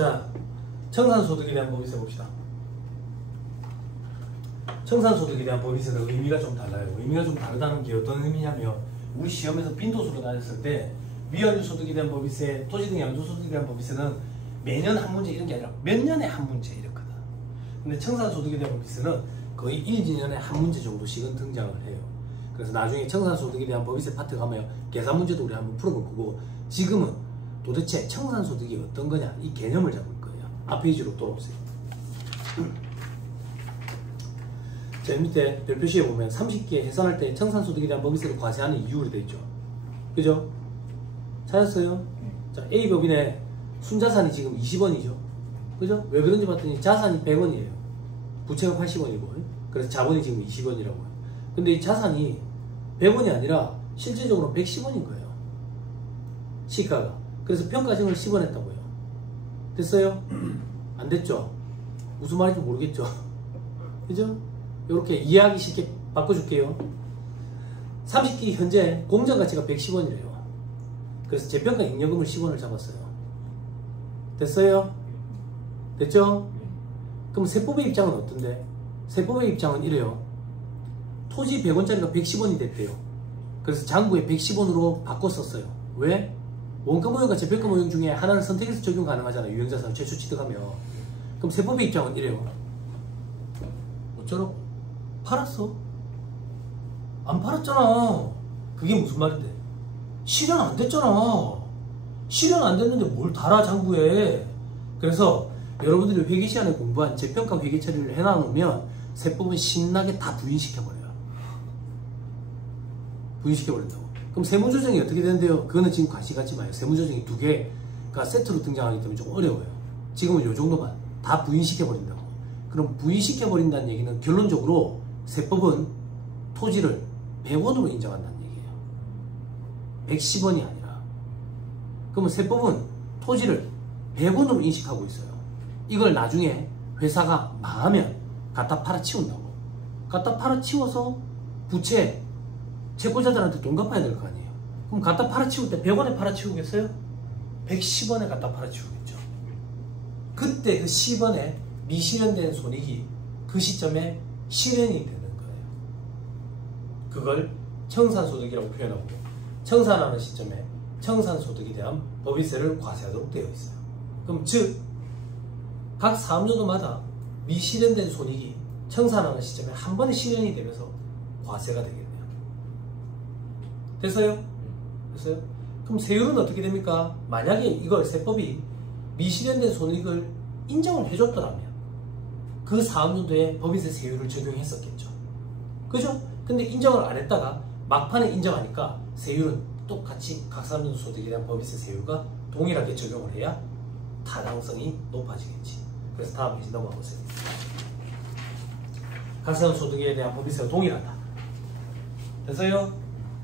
자, 청산소득에 대한 법인세 봅시다. 청산소득에 대한 법인세는 의미가 좀 달라요. 의미가 좀 다르다는 게 어떤 의미냐면, 우리 시험에서 빈도수로 나눴을 때 위안유소득에 대한 법인세, 토지 등 양도소득에 대한 법인세는 매년 한 문제 이런 게 아니라 몇 년에 한 문제 이렇거든. 근데 청산소득에 대한 법인세는 거의 1, 2년에 한 문제 정도씩은 등장을 해요. 그래서 나중에 청산소득에 대한 법인세 파트 가면 계산 문제도 우리 한번 풀어볼 거고, 지금은 도대체 청산소득이 어떤 거냐 이 개념을 잡을 거예요. 앞 페이지로 돌아오세요. 자, 밑에 별표시에 보면 30개 해산할 때 청산소득에 대한 법인세를 과세하는 이유로 되어 있죠. 그죠? 찾았어요? 자, A법인의 순자산이 지금 20원이죠. 그죠? 왜 그런지 봤더니 자산이 100원이에요. 부채가 80원이고. 그래서 자본이 지금 20원이라고요. 근데 이 자산이 100원이 아니라 실질적으로 110원인 거예요. 시가가. 그래서 평가증을 10원 했다고요. 됐어요? 안 됐죠? 무슨 말인지 모르겠죠? 그죠? 이렇게 이해하기 쉽게 바꿔줄게요. 30기 현재 공정가치가 110원이래요. 그래서 재평가 잉여금을 10원을 잡았어요. 됐어요? 됐죠? 그럼 세법의 입장은 어떤데? 세법의 입장은 이래요. 토지 100원짜리가 110원이 됐대요. 그래서 장부에 110원으로 바꿨었어요. 왜? 원가 모형과 재평가 모형 중에 하나를 선택해서 적용 가능하잖아요. 유형자산을 최초 취득하면. 그럼 세법의 입장은 이래요. 어쩌라고? 팔았어? 안 팔았잖아. 그게 무슨 말인데? 실현 안 됐잖아. 실현 안 됐는데 뭘 달아 장부에. 그래서 여러분들이 회계 시간에 공부한 재평가 회계 처리를 해놔놓으면 세법은 신나게 다 부인시켜버려요. 부인시켜버린다고. 그럼 세무조정이 어떻게 되는데요? 그거는 지금 관심 갖지 마요. 세무조정이 두 개가 세트로 등장하기 때문에 좀 어려워요. 지금은 요 정도만 다 부인시켜버린다고. 그럼 부인시켜버린다는 얘기는 결론적으로 세법은 토지를 100원으로 인정한다는 얘기예요. 110원이 아니라. 그러면 세법은 토지를 100원으로 인식하고 있어요. 이걸 나중에 회사가 망하면 갖다 팔아치운다고. 갖다 팔아치워서 부채 채권자들한테 돈 갚아야 될 거 아니에요. 그럼 갖다 팔아치울 때 100원에 팔아치우겠어요? 110원에 갖다 팔아치우겠죠. 그때 그 10원에 미실현된 손익이 그 시점에 실현이 되는 거예요. 그걸 청산소득이라고 표현하고, 청산하는 시점에 청산소득에 대한 법인세를 과세하도록 되어 있어요. 그럼 즉 각 사업연도마다 미실현된 손익이 청산하는 시점에 한 번에 실현이 되면서 과세가 되겠네요. 됐어요? 됐어요? 그럼 세율은 어떻게 됩니까? 만약에 이걸 세법이 미실현된 손익을 인정을 해줬더라면 그 사업연도에 법인세 세율을 적용했었겠죠. 그죠? 근데 인정을 안 했다가 막판에 인정하니까 세율은 똑같이 각 사업연도 소득에 대한 법인세 세율과 동일하게 적용을 해야 타당성이 높아지겠지. 그래서 다음 페이지 넘어가 보세요. 각 사업 소득에 대한 법인세가 동일하다. 됐어요?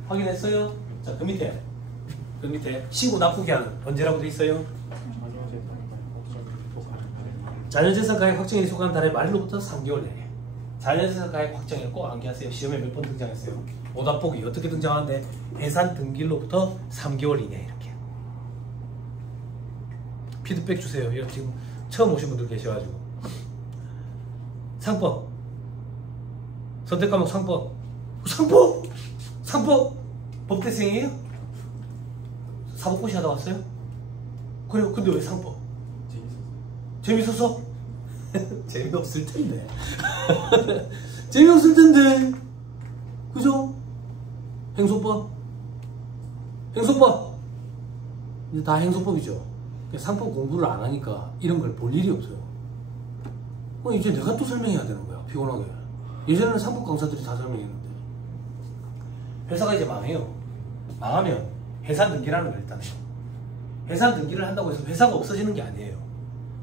확인했어요? 자, 그 밑에 신고 납부기한은 언제라고 돼 있어요? 자녀재산 가액 확정일이 속한 달의 말일로부터 3개월 내에. 자녀재산 가액 확정일 꼭 암기하세요. 시험에 몇 번 등장했어요? 오답보기 어떻게 등장하는데? 해산 등기일로부터 3개월 이내 이렇게. 피드백 주세요. 이거 지금 처음 오신 분들 계셔가지고. 상법 선택 과목 상법. 법대생이에요? 사법고시 하다 왔어요? 그래요? 근데 왜 상법? 재밌었어? 재미없을 텐데. 재미없을 텐데. 그죠? 행소법 이제 다 행소법이죠. 상법 공부를 안 하니까 이런 걸 볼 일이 없어요. 이제 내가 또 설명해야 되는 거야. 피곤하게. 예전에는 상법 강사들이 다 설명했는데. 회사가 이제 망해요. 망하면 해산 등기라는 걸 일단 해요. 해산 등기를 한다고 해서 회사가 없어지는 게 아니에요.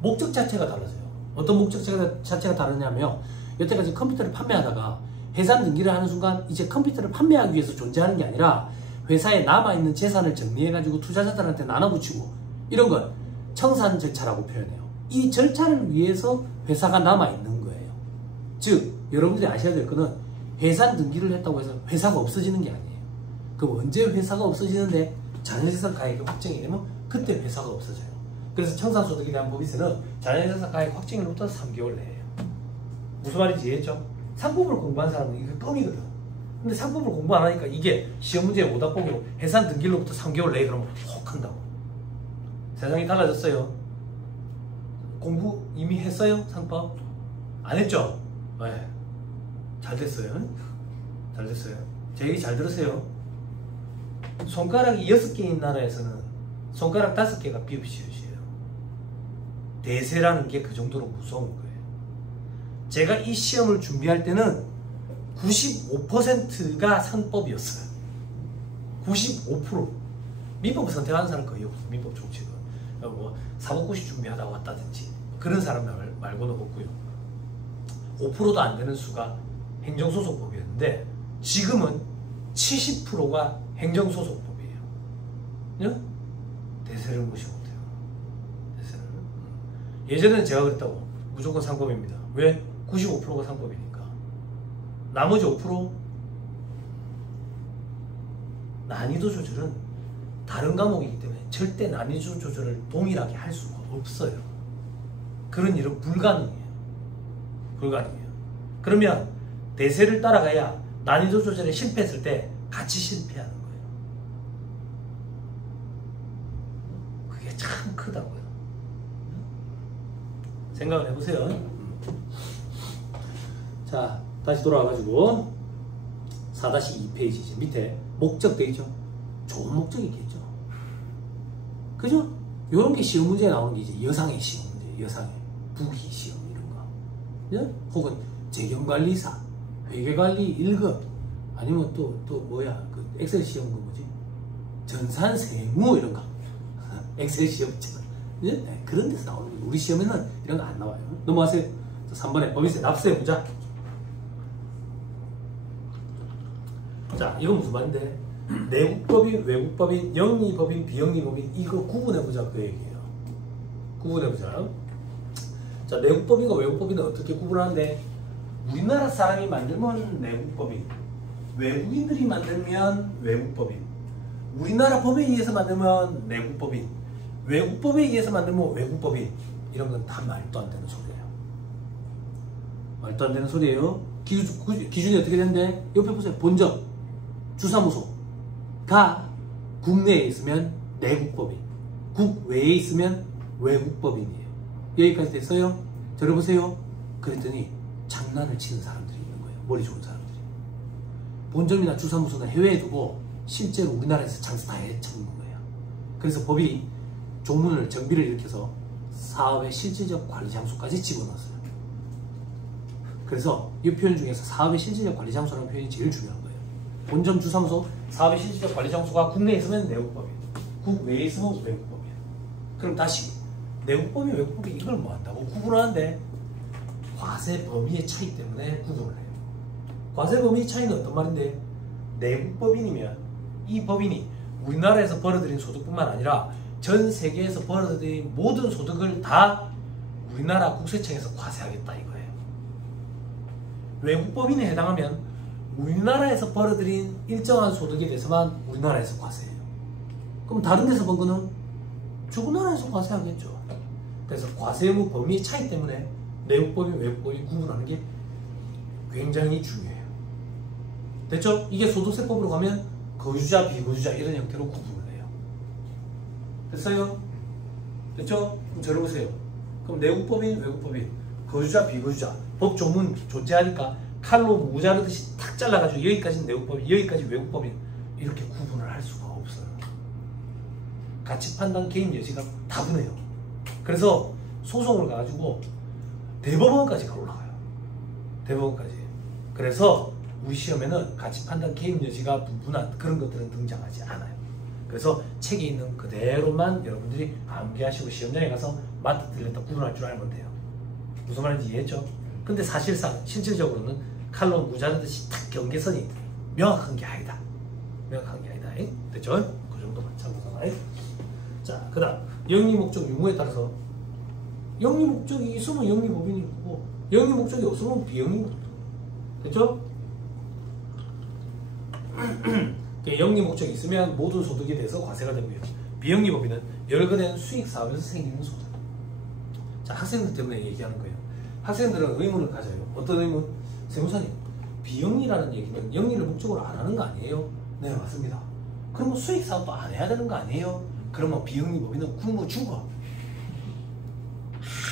목적 자체가 달라져요. 어떤 목적 자체가 다르냐면, 여태까지 컴퓨터를 판매하다가 해산 등기를 하는 순간 이제 컴퓨터를 판매하기 위해서 존재하는 게 아니라 회사에 남아있는 재산을 정리해가지고 투자자들한테 나눠붙이고, 이런 걸 청산 절차라고 표현해요. 이 절차를 위해서 회사가 남아있는 거예요. 즉 여러분들이 아셔야 될 거는 해산 등기를 했다고 해서 회사가 없어지는 게 아니에요. 그럼 언제 회사가 없어지는데? 자녀재산 가액이 확정이 되면 그때 회사가 없어져요. 그래서 청산소득에 대한 법인세는 자연재산 가액 확정일로부터 3개월 내에요. 무슨 말인지 이해했죠? 상법을 공부한 사람은 이게 껌이거든. 근데 상법을 공부 안 하니까 이게 시험 문제 오답 보기로 해산 등기일로부터 3개월 내에 그러면 혹 한다고. 세상이 달라졌어요. 공부 이미 했어요? 상법? 안 했죠? 네. 잘 됐어요. 잘 됐어요. 제 얘기 잘 들으세요. 손가락이 6개인 나라에서는 손가락 5개가 비읍시옷이에요. 대세라는 게 그 정도로 무서운 거예요. 제가 이 시험을 준비할 때는 95%가 상법이었어요. 95%. 민법을 선택하는 사람 거의 없어요. 민법 정책은. 뭐 사법고시 준비하다 왔다든지 그런 사람 말고는 없고요. 5%도 안 되는 수가 행정소송법이었는데 지금은 70%가 행정소송법이에요. 네? 대세를 무시 못해요. 대세를. 예전에는 제가 그랬다고 무조건 상법입니다. 왜? 95%가 상법이니까. 나머지 5% 난이도 조절은 다른 과목이기 때문에 절대 난이도 조절을 동일하게 할 수가 없어요. 그런 일은 불가능해요. 불가능해요. 그러면 대세를 따라가야 난이도 조절에 실패했을 때 같이 실패하는 거예요. 그게 참 크다고요. 생각을 해보세요. 자, 다시 돌아와가지고 4-2페이지 밑에 목적 되겠죠? 좋은 목적이 있겠죠. 그죠? 요런 게 시험 문제에 나오는 게 이제 여상의 시험 문제, 여상의 부기 시험 이런 거. 예? 혹은 재경관리사, 회계관리 1급, 아니면 또 뭐야, 그 엑셀 시험 그 뭐지? 전산세무 이런 거. 엑셀 시험처럼. 예? 네, 그런 데서 나오는 거예요. 우리 시험에는 이런 거 안 나와요. 넘어가세요. 3번에 법인세 납세 보자. 자, 이건 무슨 말인데? 내국법인, 외국법인, 영리법인, 비영리법인 이거 구분해보자 그 얘기예요. 구분해보자. 자, 내국법인과 외국법인은 어떻게 구분하는데 우리나라 사람이 만들면 내국법인, 외국인들이 만들면 외국법인, 우리나라 법에 의해서 만들면 내국법인, 외국법에 의해서 만들면 외국법인. 이런 건 다 말도 안 되는 소리예요. 말도 안 되는 소리예요. 기준이 어떻게 되는데 옆에 보세요. 본점, 주사무소가 국내에 있으면 내국법인, 국외에 있으면 외국법인이에요. 여기까지 됐어요? 들어보세요. 그랬더니 장난을 치는 사람들이 있는 거예요. 머리 좋은 사람들이. 본점이나 주사무소는 해외에 두고 실제로 우리나라에서 장사 다 해쳐는 거예요. 그래서 법이 조문을 정비를 일으켜서 사업의 실질적 관리 장소까지 집어넣었어요. 그래서 이 표현 중에서 사업의 실질적 관리 장소라는 표현이 제일 중요한 거예요. 본점, 주사무소, 사업의 실질적 관리 장소가 국내에 있으면 내국법인, 국외에 있으면 외국법인. 그럼 다시 내국법인, 외국법인 이걸 뭐 한다고 구분하는데 과세 범위의 차이 때문에 구분을 해요. 과세 범위의 차이는 어떤 말인데 내국법인이면 이 법인이 우리나라에서 벌어들인 소득뿐만 아니라 전 세계에서 벌어들인 모든 소득을 다 우리나라 국세청에서 과세하겠다 이거예요. 외국법인에 해당하면 우리나라에서 벌어들인 일정한 소득에 대해서만 우리나라에서 과세해요. 그럼 다른 데서 번 거는 저그 나라에서 과세하겠죠. 그래서 과세 의무 범위의 차이 때문에 내국법인, 외국법인 구분하는 게 굉장히 중요해요. 됐죠? 이게 소득세법으로 가면 거주자, 비거주자 이런 형태로 구분을 해요. 됐어요? 됐죠? 그럼 들어보세요. 그럼 내국법인, 외국법인, 거주자, 비거주자 법 조문 존재하니까 칼로 무자르듯이 탁 잘라가지고 여기까지는 내국법인, 여기까지 외국법인 이렇게 구분을 할 수가 없어요. 가치 판단 개입 여지가 다분해요. 그래서 소송을 가가지고 대법원까지 올라가요. 대법원까지. 그래서 우리 시험에는 가치 판단 개입 여지가 분분한 그런 것들은 등장하지 않아요. 그래서 책에 있는 그대로만 여러분들이 암기하시고 시험장에 가서 맞다 틀렸다 구분할 줄 알면 돼요. 무슨 말인지 이해했죠? 근데 사실상 실질적으로는 칼로 무자르듯이 딱 경계선이 명확한 게 아니다. 명확한 게 아니다. 됐죠? 그 정도만 참고하라. 자, 그 다음 영리 목적 유무에 따라서 영리 목적이 있으면 영리 법인이 있고 영리 목적이 없으면 비영리 목적. 됐죠? 영리 목적이 있으면 모든 소득에 대해서 과세가 되고요. 비영리 법인은 열거된 수익 사업에서 생기는 소득. 자, 학생들 때문에 얘기하는 거예요. 학생들은 의문을 가져요. 어떤 의문? 세무사님, 비영리라는 얘기는 영리를 목적으로 안 하는 거 아니에요? 네, 맞습니다. 그러면 수익 사업도 안 해야 되는 거 아니에요? 그러면 비영리 법인은 굶어 죽어.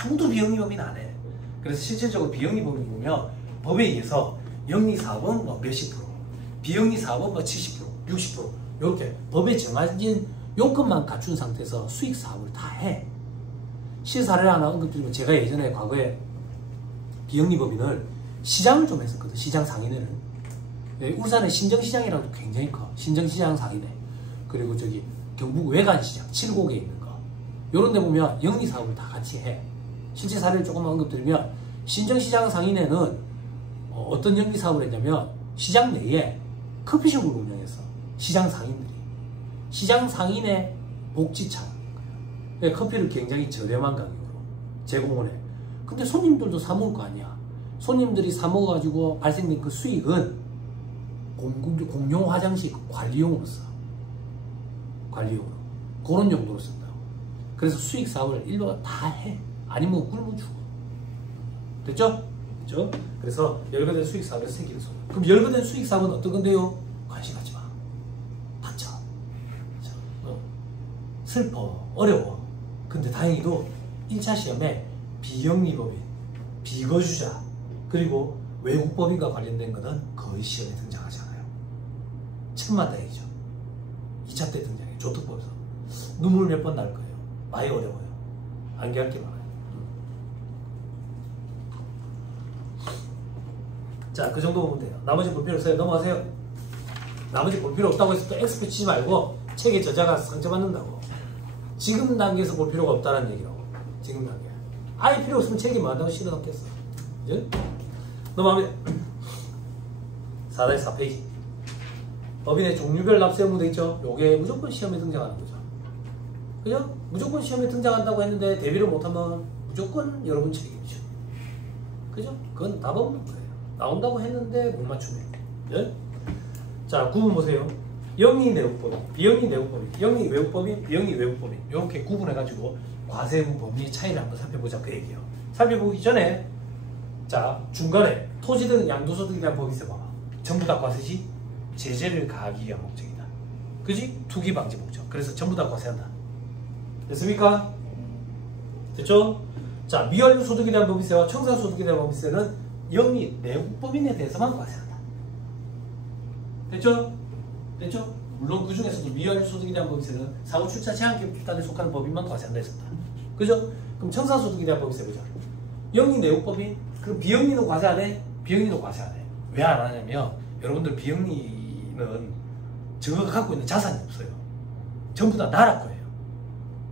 아무도 비영리 법인 안 해. 그래서 실질적으로 비영리 법인 보면 법에 의해서 영리 사업은 뭐 몇십 프로, 비영리 사업은 뭐 70%, 60% 이렇게 법에 정해진 요건만 갖춘 상태에서 수익 사업을 다 해. 실사례를 하나 언급드리면 제가 예전에 과거에 비영리 법인을 시장을 좀 했었거든. 시장 상인회는. 울산의 신정시장이라도 굉장히 커. 신정시장 상인회. 그리고 저기 경북 외관시장 7곡에 있는 거. 요런 데 보면 영리 사업을 다 같이 해. 실제 사례를 조금만 언급드리면 신정시장 상인회는 어떤 영리 사업을 했냐면 시장 내에 커피숍을 운영했어. 시장 상인들이. 시장 상인회 복지창. 커피를 굉장히 저렴한 가격으로 제공을 해. 근데 손님들도 사 먹을 거 아니야. 손님들이 사 먹어가지고 발생된 그 수익은 공용 화장실 관리용으로 써. 관리용으로. 그런 용도로 쓴다고. 그래서 수익 사업을 일부러 다 해. 아니면 굶어 죽어. 됐죠? 됐죠? 그래서 열거된 수익 사업에서 생기는 소득. 그럼 열거된 수익 사업은 어떤 건데요? 관심 갖지 마. 다쳐. 슬퍼. 어려워. 근데 다행히도 1차 시험에 비영리법인, 비거주자, 그리고 외국법인과 관련된 것은 거의 시험에 등장하지 않아요. 천만다행이죠. 2차 때 등장해요. 조특법에서. 눈물 몇 번 날 거예요. 많이 어려워요. 암기할 게 많아요. 자, 그 정도 보면 돼요. 나머지 볼 필요 없어요. 넘어가세요. 나머지 볼 필요 없다고 해서 또 엑스표 치지 말고 책에 저자가 상처받는다고. 지금 단계에서 볼 필요가 없다는 얘기라고. 지금 단계. 아예 필요 없으면 책이 뭐한다고 실어놨겠어. 그죠? 넘어갑니다. 4-4페이지. 법인의 종류별 납세 의무 돼 있죠? 요게 무조건 시험에 등장하는 거죠. 그죠? 무조건 시험에 등장한다고 했는데 대비를 못하면 무조건 여러분 책임이죠. 그죠? 그건 답 없는 거예요. 나온다고 했는데 못 맞추네. 네? 자, 구분 보세요. 영리 내국법인, 비영리 내국법인, 영리 외국법인, 비영리 외국법인 이렇게 구분해가지고 과세 의무 범위의 차이를 한번 살펴보자 그 얘기예요. 살펴보기 전에 자, 중간에 토지 등 양도소득에 대한 법인세 봐봐. 전부 다 과세시 제재를 가하기 위한 목적이다. 그지? 투기 방지 목적. 그래서 전부 다 과세한다. 됐습니까? 됐죠? 자, 미완료 소득에 대한 법인세와 청산소득에 대한 법인세는 영리 내국법인에 대해서만 과세한다. 됐죠? 됐죠? 물론 그 중에서도 미완료 소득에 대한 법인세는 사고 출자 제한기업 집단에 속하는 법인만 과세한다 했었다. 그죠? 그럼 청산소득에 대한 법인세 보자. 영리 내국법인, 그럼 비영리도 과세 안 해? 비영리도 과세 안 해. 왜 안 하냐면 여러분들 비영리는 저거가 갖고 있는 자산이 없어요. 전부 다 나라 거예요.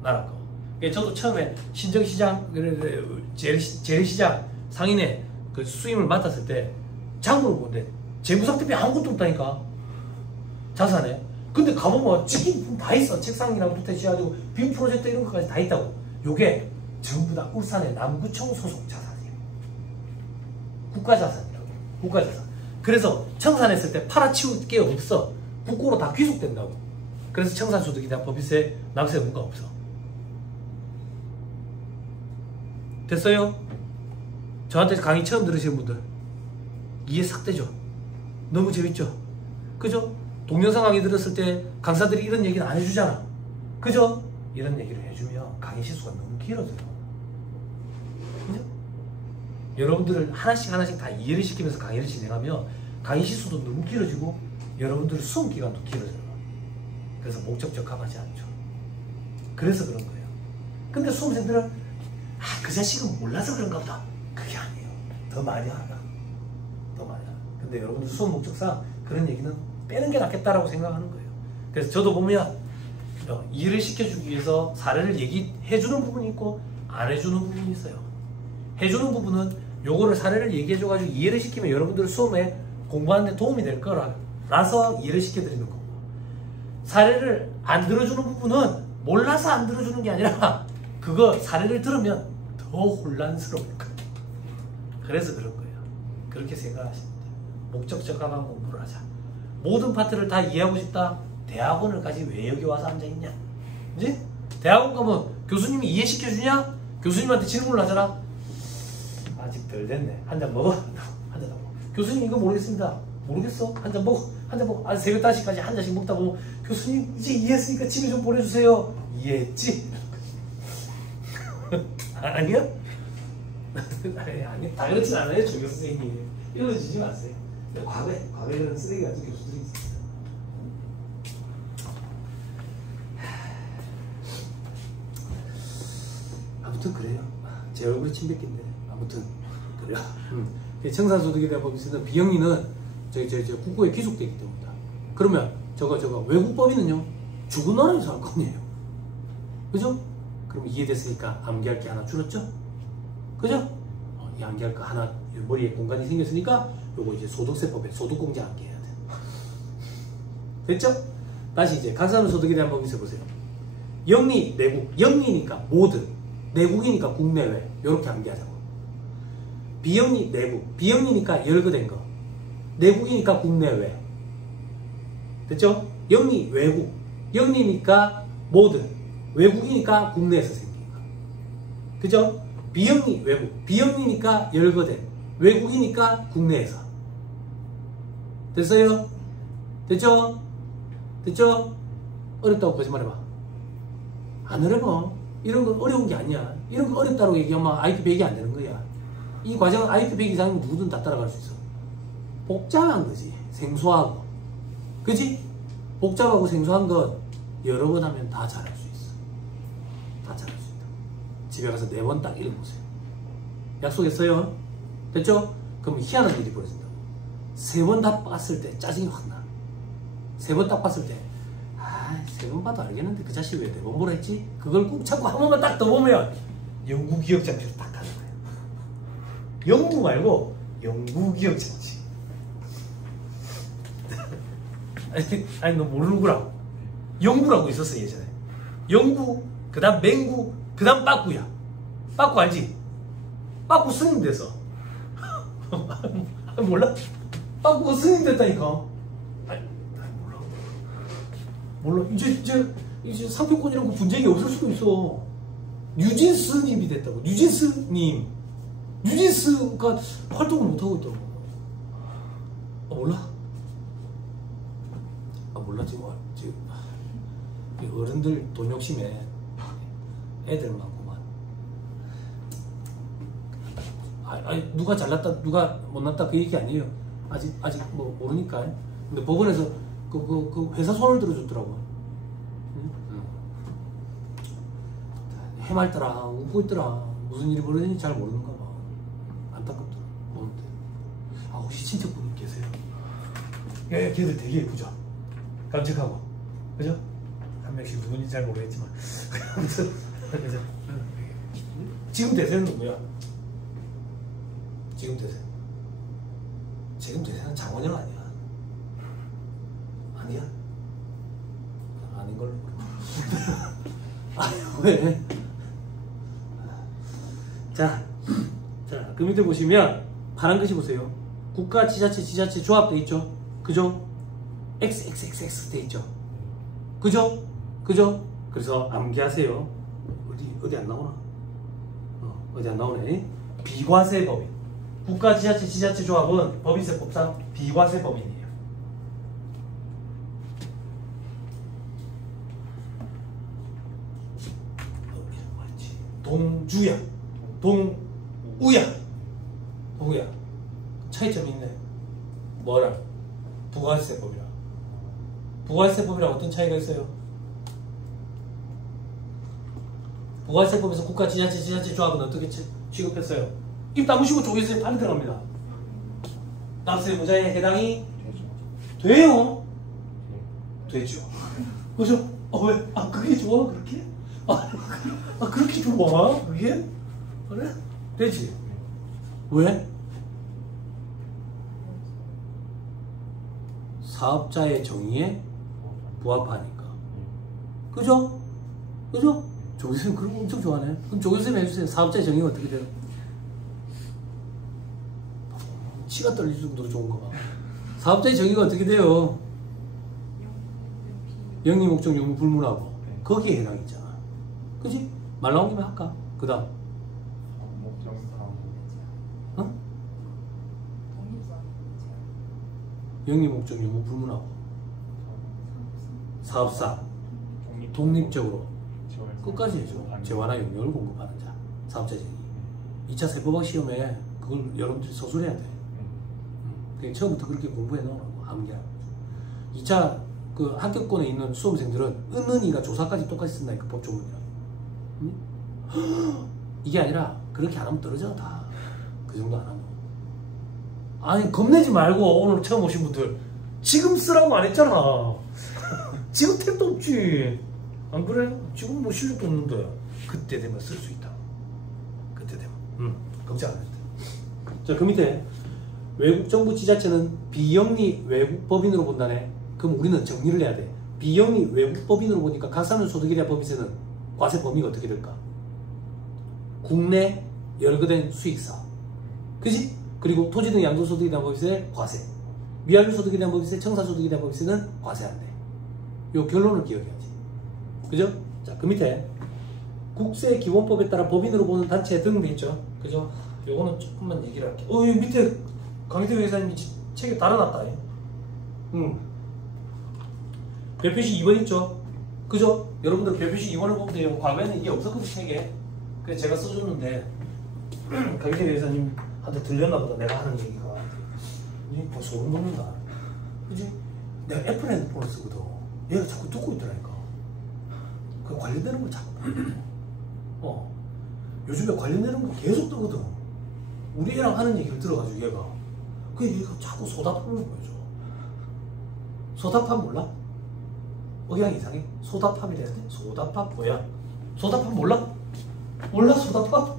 나라 거. 저도 처음에 신정시장, 재래시장 상인회 그 수임을 맡았을 때 장부를 보는데 재무상태비 아무것도 없다니까. 자산에. 근데 가보면 지금 다 있어. 책상이랑 부터 시작하고 빔 프로젝트 이런 것까지 다 있다고. 요게 전부 다 울산의 남구청 소속 자산이에요. 국가자산이라고. 국가자산. 그래서 청산했을 때 팔아치울 게 없어. 국고로 다 귀속된다고. 그래서 청산소득에 대한 법인세 납세 의무가 없어. 됐어요? 저한테 강의 처음 들으시는 분들 이해 싹 되죠? 너무 재밌죠? 그죠? 동영상 강의 들었을 때 강사들이 이런 얘기는 안 해주잖아. 그죠? 이런 얘기를 해주면 강의 시수가 너무 길어져요. 그죠? 여러분들을 하나씩 다 이해를 시키면서 강의를 진행하면 강의 시수도 너무 길어지고 여러분들의 수험 기간도 길어져요. 그래서 목적 적합하지 않죠. 그래서 그런 거예요. 근데 수험생들은 그 자식은 몰라서 그런가 보다. 그게 아니에요. 더 많이 알아. 더 많이 알아. 근데 여러분들 수험 목적상 그런 얘기는 빼는 게 낫겠다라고 생각하는 거예요. 그래서 저도 보면 이해를 시켜주기 위해서 사례를 얘기해주는 부분이 있고 안 해주는 부분이 있어요. 해주는 부분은 요거를 사례를 얘기해줘가지고 이해를 시키면 여러분들 수험에 공부하는 데 도움이 될 거라서 이해를 시켜드리는 거고, 사례를 안 들어주는 부분은 몰라서 안 들어주는 게 아니라 그거 사례를 들으면 더 혼란스러울 거예요. 그래서 그런 거예요. 그렇게 생각하시면 돼요. 목적 적합한 공부를 하자. 모든 파트를 다 이해하고 싶다? 대학원을 가지 왜 여기 와서 앉아있냐? 그지? 대학원 가면 교수님이 이해시켜주냐? 교수님한테 질문을 하잖아. 아직 덜 됐네. 한 잔 먹어. 한 잔 먹어. 교수님 이거 모르겠습니다. 모르겠어? 한 잔 먹어. 한 잔 먹어. 아, 새벽 5시까지 한 잔씩 먹다 보면 교수님 이제 이해했으니까 집에 좀 보내주세요. 이해했지? 아니야? 아니, 다 그렇진 않아요, 조교 선생님. 이러지지 마세요. 과거에 그런 쓰레기 같은 교수들이 있었어요. 아무튼 그래요. 제 얼굴이 침뱉긴데 아무튼 그래요. 청산소득에 대한 법에서는 비영리는 국고에 귀속되기 때문이다. 그러면 저거 외국법인은요 죽은 나라에서 할 거 아니에요. 그죠? 그럼 이해됐으니까 암기할 게 하나 줄었죠? 그죠? 이 암기할 거 하나 머리에 공간이 생겼으니까 요거 이제 소득세법에 소득공제 암기해야 돼. 됐죠? 다시 이제 각산소득에 대한 법에서 보세요. 영리, 내국, 영리니까 모든, 내국이니까 국내외 요렇게 암기하자고. 비영리, 내국, 비영리니까 열거된 거, 내국이니까 국내외. 됐죠? 영리, 외국, 영리니까 모든, 외국이니까 국내에서 생긴 거. 그죠? 비영리, 외국, 비영리니까 열거된, 외국이니까 국내에서. 됐어요? 됐죠? 됐죠? 어렵다고 거짓말해봐. 안 어려워. 이런 건 어려운 게 아니야. 이런 거 어렵다고 얘기하면 IQ 100이 안 되는 거야. 이 과정은 IQ 100 이상이면 누구든 다 따라갈 수 있어. 복잡한 거지. 생소하고. 그지? 복잡하고 생소한 건 여러 번 하면 다 잘할 수 있어. 다 잘할 수 있다. 집에 가서 4번 딱 읽어보세요. 약속했어요? 됐죠? 그럼 희한한 일이 벌어진다. 3번 다 봤을 때 짜증이 확 나. 3번 딱 봤을 때 3번 봐도 알겠는데 그 자식 왜 4번 보라 했지? 그걸 꼭 찾고 한 번만 딱 더 보면 영구기억장치로 딱 가는 거예요. 영구 말고 영구기억장치. 아니 너 모르는구나. 영구라고 있었어 예전에. 영구, 그 다음 맹구, 그 다음 빠꾸야. 빠꾸 알지? 빠꾸 스님 됐어. 몰라? 빠꾸가 스님 됐다니까. 몰라. 이제 상표권이라고 분쟁이 없을 수도 있어. 뉴진스님이 됐다고. 뉴진스님. 뉴진스가 활동을 못하고 있다고. 몰라? 몰라. 지금 어른들 돈 욕심에 애들 많구만. 누가 잘났다, 누가 못났다 그 얘기 아니에요. 아직 뭐 모르니까. 근데 법원에서 그 회사 손을 들어줬더라고. 응? 해맑더라, 웃고 있더라. 무슨 일이 벌어졌는지 잘 모르는가 봐. 안타깝더라. 보는데. 혹시 친척분 계세요? 예, 걔들 되게 예쁘죠? 깜찍하고. 그죠? 한 명씩 누군지 잘 모르겠지만. 아무튼, 그죠? 지금 대세는 누구야? 지금 대세. 지금 대세는 장원영 아니야. 아니야? 아닌 걸로. 왜? 자, 그 밑에 보시면 파란 글씨 보세요. 국가, 지자체, 조합 돼 있죠? 그죠? XXXX 돼 있죠? 그죠? 그래서 암기하세요. 어디 안 나오나? 어디 안 나오네. 비과세법인. 국가, 지자체, 조합은 법인세법상 비과세법인이에요. 동주야, 동우야. 차이점이 있네. 뭐랑? 부가세법이랑. 부가세법이랑 어떤 차이가 있어요? 부가세법에서 국가, 지자체, 조합은 어떻게 취급했어요? 입 다무시고 조개수에 빨리 들어갑니다. 납세 무자에 해당이 돼요? 되죠. 그죠? 왜? 그게 좋아? 그렇게? 그렇게 좋아? 그게? 그래? 되지? 왜? 사업자의 정의에 부합하니까. 그죠? 조교수님 그런 거 엄청 좋아하네. 그럼 조교수님 해주세요. 사업자의 정의가 어떻게 돼요? 치가 떨릴 정도로 좋은 거 봐. 사업자의 정의가 어떻게 돼요? 영리, 목적, 유무, 불문하고. 거기에 해당있잖아. 그지? 말 나온 김에 할까? 그 다음 어? 영리 목적 유무 불문하고 사업사 독립적으로 끝까지 해줘. 재화나 용역을 공급하는 자, 사업자 제기. 2차 세법학 시험에 그걸 여러분들이 서술해야 돼. 그냥 처음부터 그렇게 공부해 놓으라고 하는 게 아니고. 2차 그 합격권에 있는 수험생들은 은은이가 조사까지 똑같이 쓴다니까 법조문이랑. 이게 아니라 그렇게 안 하면 떨어져 다. 그 정도 안 하면. 아니 겁내지 말고 오늘 처음 오신 분들 지금 쓰라고 안 했잖아. 지금 택도 없지. 안 그래? 지금 뭐 실력도 없는데 그때 되면 쓸 수 있다. 그때 되면. 걱정 안 해도 돼. 자, 그 밑에 외국 정부 지자체는 비영리 외국 법인으로 본다네. 그럼 우리는 정리를 해야 돼. 비영리 외국 법인으로 보니까 각사는 소득에 대한 법인세는 과세 범위가 어떻게 될까? 국내 열거된 수익사, 그지? 그리고 토지 등 양도소득에 대한 법인세 과세, 위안료 소득에 대한 법인세, 청사소득에 대한 법인세는 과세 안 돼. 요 결론을 기억해야지. 그죠? 자, 그 밑에 국세기본법에 따라 법인으로 보는 단체 등 돼 있죠. 그죠? 요거는 조금만 얘기를 할게. 이 밑에 강희태 회사님이 책에 달아놨다. 별표시 2번 있죠? 그죠? 여러분들 별표시 2번을 보면 돼요. 과거에는 이게 없었거든, 책에. 그래서 제가 써줬는데 강희태 회사님한테 들렸나 보다, 내가 하는 얘기가. 이거 소름 돋는다. 그지? 내가 애플 핸드폰을 쓰거든. 얘가 자꾸 듣고 있더라니까. 그 관련되는 걸 자꾸 요즘에 관련되는 거 계속 뜨거든. 우리 애랑 하는 얘기를 들어가지고 얘가 자꾸 소다팜을 보여줘. 소다팜 몰라? 억양 이상해? 소다팜이라 해야 돼? 소다팜 뭐야? 소다팜 몰라? 몰라 소다팜?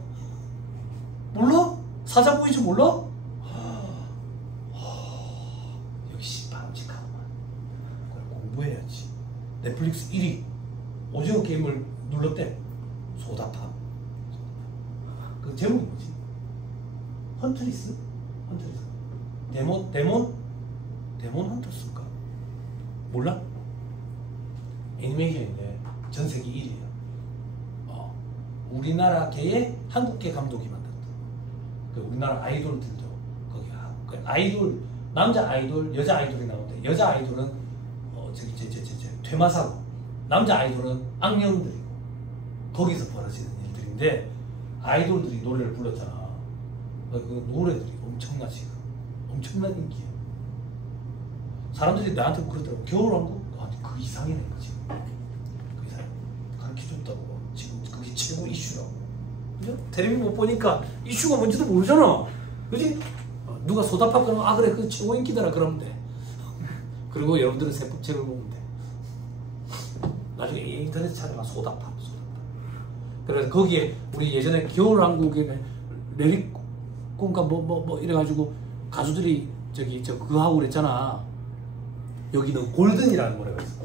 몰라? 사자 보이지 몰라? 역시 바람직하구만. 그걸 공부해야지. 넷플릭스 1위 오징어 게임을 눌렀대. 소다팜. 그 제목이 뭐지? 헌트리스? 헌트리스. 데몬 헌터스인가? 몰라? 애니메이션인데 전 세계 1위야. 우리나라계의 한국계 감독이 만들었다. 그 우리나라 아이돌들도 거기 그 아이돌, 남자 아이돌, 여자 아이돌이 나오는데 여자 아이돌은 퇴마사고 남자 아이돌은 악령들이고 거기서 벌어지는 일들인데 아이돌들이 노래를 불렀잖아. 그 노래들이 엄청나 지금 엄청난 인기야. 사람들이 나한테 그러더라고. 겨울왕국? 그 이상이네 지금. 그 이상 가르쳐줬다고. 지금 그게 최고 이슈라고. 그죠? 텔레비전 못 보니까 이슈가 뭔지도 모르잖아. 그지? 누가 소다팝 그러면 그래 그 최고 인기더라 그러면 돼. 그리고 여러분들은 세법책을 보면 돼. 나중에 인터넷 찾아봐. 소다팝. 그래서 거기에 우리 예전에 겨울왕국에 레리콘가 뭐 이래가지고 가수들이 그거 하고 그랬잖아. 여기는 골든이라는 노래가 있어.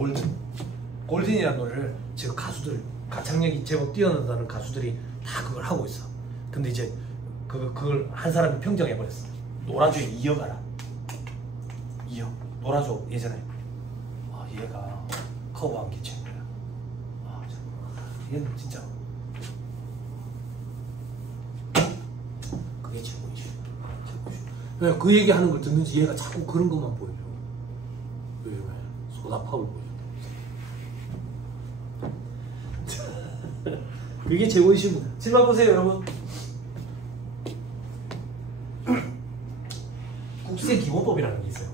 골든이라는 노래를 지금 가수들, 가창력이 제법 뛰어난다는 가수들이 다 그걸 하고 있어. 근데 이제 그걸 한 사람이 평정해버렸어. 노라조에 이어가라. 노라조 예전에 얘가 커버한 게 최고야. 얘는 진짜 그게 최고이지. 왜 그 얘기하는 걸 듣는지 얘가 자꾸 그런 것만 보여줘. 왜 소다팝을 보여줘. 그게 최고이십니다. 질문 보세요 여러분. 국세기본법이라는 게 있어요.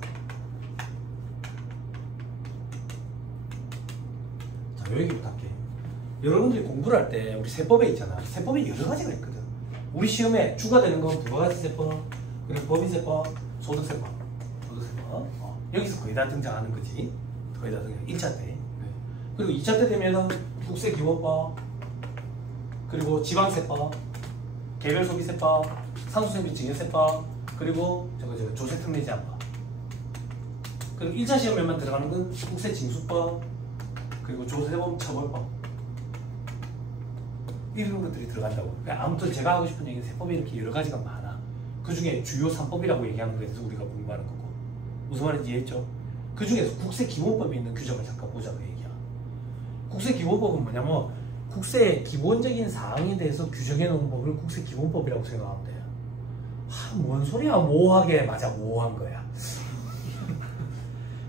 자, 여기부터 할게. 여러분들이 공부를 할 때 우리 세법에 있잖아. 세법에 여러 가지가 있거든. 우리 시험에 주가 되는 건 부가가치세법, 그리고 법인세법, 소득세법. 여기서 거의 다 등장하는 거지. 거의 다 등장. 1차 때. 그리고 2차 때 되면은 국세기본법, 그리고 지방세법, 개별소비세법, 상속세비증여세법, 그리고 조세특례제한법. 그리고 1차 시험에만 들어가는 건 국세징수법, 그리고 조세범처벌법. 이런 것들이 들어간다고. 그러니까 아무튼 제가 하고 싶은 얘기는 세법이 이렇게 여러 가지가 많아. 그 중에 주요 3법이라고 얘기하는 거에 대해서 우리가 공부하는 거고. 무슨 말인지 이해했죠? 그 중에서 국세기본법에 있는 규정을 잠깐 보자고 얘기야. 국세기본법은 뭐냐면 국세의 기본적인 사항에 대해서 규정해 놓은 법을 국세기본법이라고 생각하면 돼요. 뭔 소리야, 모호하게. 맞아, 모호한 거야.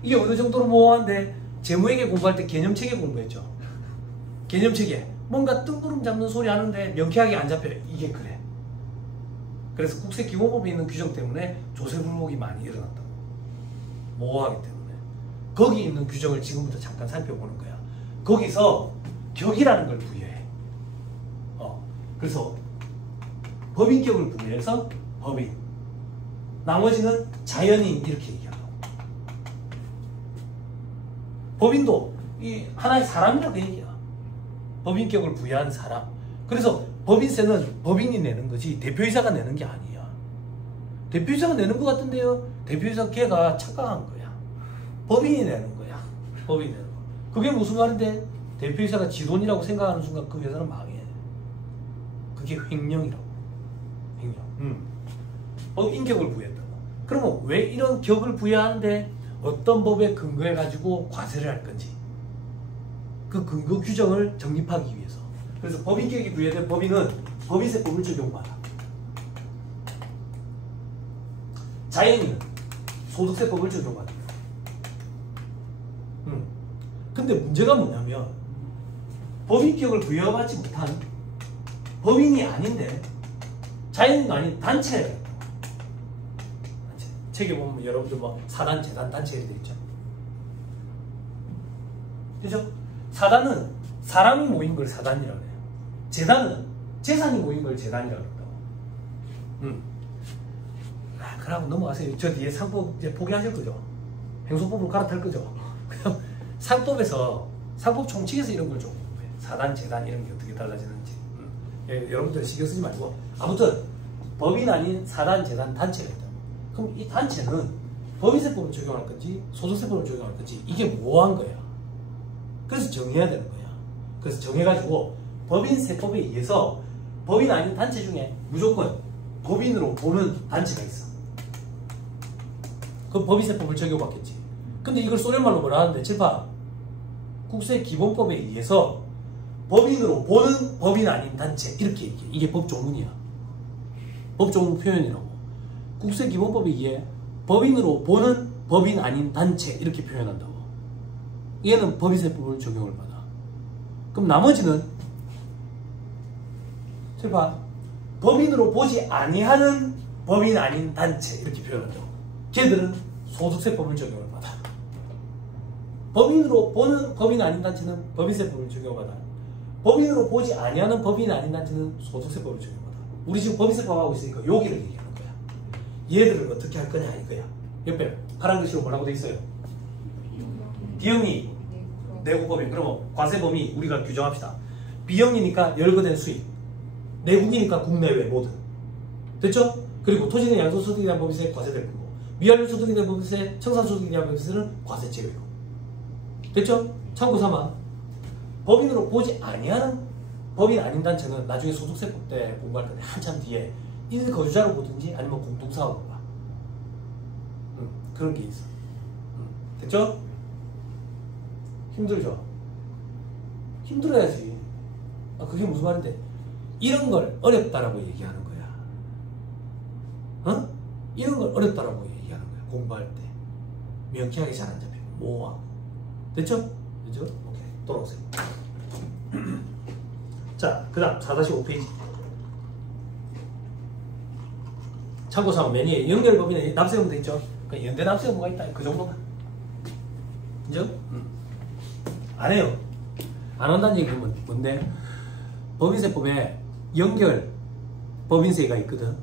이게 어느 정도로 모호한데, 재무회계 공부할 때 개념체계 공부했죠. 개념체계. 뭔가 뜬구름 잡는 소리 하는데 명쾌하게 안 잡혀요. 이게 그래. 그래서 국세기본법에 있는 규정 때문에 조세불복이 많이 일어났다고. 모호하기 때문에. 거기 있는 규정을 지금부터 잠깐 살펴보는 거야. 거기서 격이라는 걸 부여해. 그래서 법인격을 부여해서 법인. 나머지는 자연인 이렇게 얘기하고. 법인도 이 하나의 사람이라고 얘기야. 법인격을 부여한 사람. 그래서 법인세는 법인이 내는 거지 대표이사가 내는 게 아니야. 대표이사가 내는 것 같은데요. 대표이사 걔가 착각한 거야. 법인이 내는 거야. 법인이 내는 거. 그게 무슨 말인데 대표이사가 지 돈이라고 생각하는 순간 그 회사는 망해. 그게 횡령이라고. 횡령. 법인격을 부여했다고. 그러면 왜 이런 격을 부여하는데 어떤 법에 근거해 가지고 과세를 할 건지 그 근거 규정을 정립하기 위해서. 그래서 법인격이 부여된 법인은 법인세법을 적용받아. 자연인은 소득세법을 적용받아. 근데 문제가 뭐냐면 법인격을 부여받지 못한 법인이 아닌데 자연인도 아닌 단체가 있다. 단체. 책에 보면 여러분들 뭐 사단, 재단, 단체 이렇게 있죠. 그죠? 사단은 사람이 모인 걸 사단이라고 해요. 재단은 재산이 모인 걸 재단이라고 한다고. 그러고 넘어가세요. 저 뒤에 상법 이제 포기하실 거죠? 행소법으로 갈아탈 거죠? 그냥 상법에서 상법 총칙에서 이런 걸 좀 공부해. 사단, 재단 이런 게 어떻게 달라지는지. 여러분들 신경 쓰지 말고. 아무튼 법인 아닌 사단, 재단, 단체가 있다. 그럼 이 단체는 법인세법을 적용할 건지 소득세법을 적용할 건지 이게 모호한 거야. 그래서 정해야 되는 거야. 그래서 정해가지고 법인세법에 의해서 법인 아닌 단체 중에 무조건 법인으로 보는 단체가 있어. 그럼 법인세법을 적용받겠지. 근데 이걸 소련말로 뭐라 하는데 칠파 국세기본법에 의해서 법인으로 보는 법인 아닌 단체 이렇게 얘기해. 이게 법조문이야. 법조문 표현이라고. 국세기본법에 의해 법인으로 보는 법인 아닌 단체 이렇게 표현한다고. 얘는 법인세법을 적용을 받아. 그럼 나머지는 칠파 법인으로 보지 아니하는 법인 아닌 단체 이렇게 표현한다고. 걔들은 소득세법을 적용을 받아. 법인으로 보는 법인 아닌 단체는 법인세법을 적용받아. 법인으로 보지 아니하는 법인 아닌 단체는 소득세법을 적용받아. 우리 지금 법인세법 하고 있으니까 여기를 얘기하는 거야. 얘들을 어떻게 할 거냐 이거야. 옆에 파란 글씨로 뭐라고 돼 있어요? 비영리 내국법인. 그러면 과세범위 우리가 규정합시다. 비영리니까 열거된 수입, 내국이니까 국내외 모든. 됐죠? 그리고 토지는 양도소득에 대한 법인세 과세될 거고, 미완료소득에 대한 법인세, 청산소득에 대한 법인세는 과세 제외고. 됐죠? 참고 삼아. 법인으로 보지 아니하는 법인 아닌 단체는 나중에 소득세법 때 공부할 건데 한참 뒤에 1거주자로 보든지 아니면 공동사업으로 봐. 그런 게 있어. 됐죠? 힘들죠? 힘들어야지. 그게 무슨 말인데? 이런 걸 어렵다라고 얘기하는 거야. 이런 걸 어렵다라고 얘기하는 거야. 공부할 때. 명쾌하게 잘 안 잡히고, 모호하고. 됐죠? 그죠? 오케이. 돌아오세요. 자, 그 다음 4-5페이지. 참고사항 맨 위에 연결법인에 납세의무 돼 있죠? 그 연대 납세의무가 있다. 그 정도만. 그죠? 안 해요. 안 한다는 얘기는 뭔데? 법인세법에 연결 법인세가 있거든.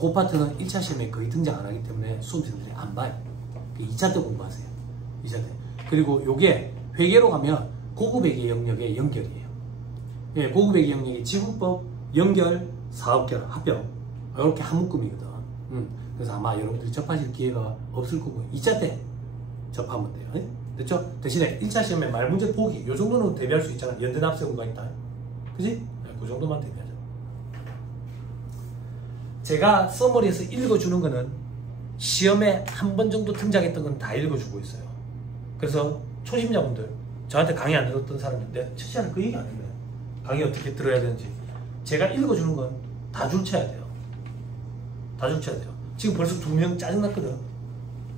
그 파트는 1차 시험에 거의 등장 안 하기 때문에 수험생들이 안 봐요. 2차 때 공부하세요. 2차 때. 그리고 요게 회계로 가면 고급회계 영역의 연결이에요. 예, 고급회계 영역이 지분법, 연결, 사업결합, 합병. 이렇게 한 묶음이거든. 그래서 아마 여러분들이 접하실 기회가 없을 거고 2차 때 접하면 돼요. 예? 됐죠? 대신에 1차 시험에 말문제 보기 요 정도는 대비할 수 있잖아. 연대납세의무가 있다. 그지? 네, 그 정도만 대비하죠. 제가 서머리에서 읽어주는 거는 시험에 한 번 정도 등장했던 건 다 읽어주고 있어요. 그래서 초심자분들, 저한테 강의 안 들었던 사람들, 내가 첫 시간에 그 얘기 안 했네. 강의 어떻게 들어야 되는지 제가 읽어주는 건 다 줄쳐야 돼요. 다 줄쳐야 돼요. 지금 벌써 2명 짜증났거든.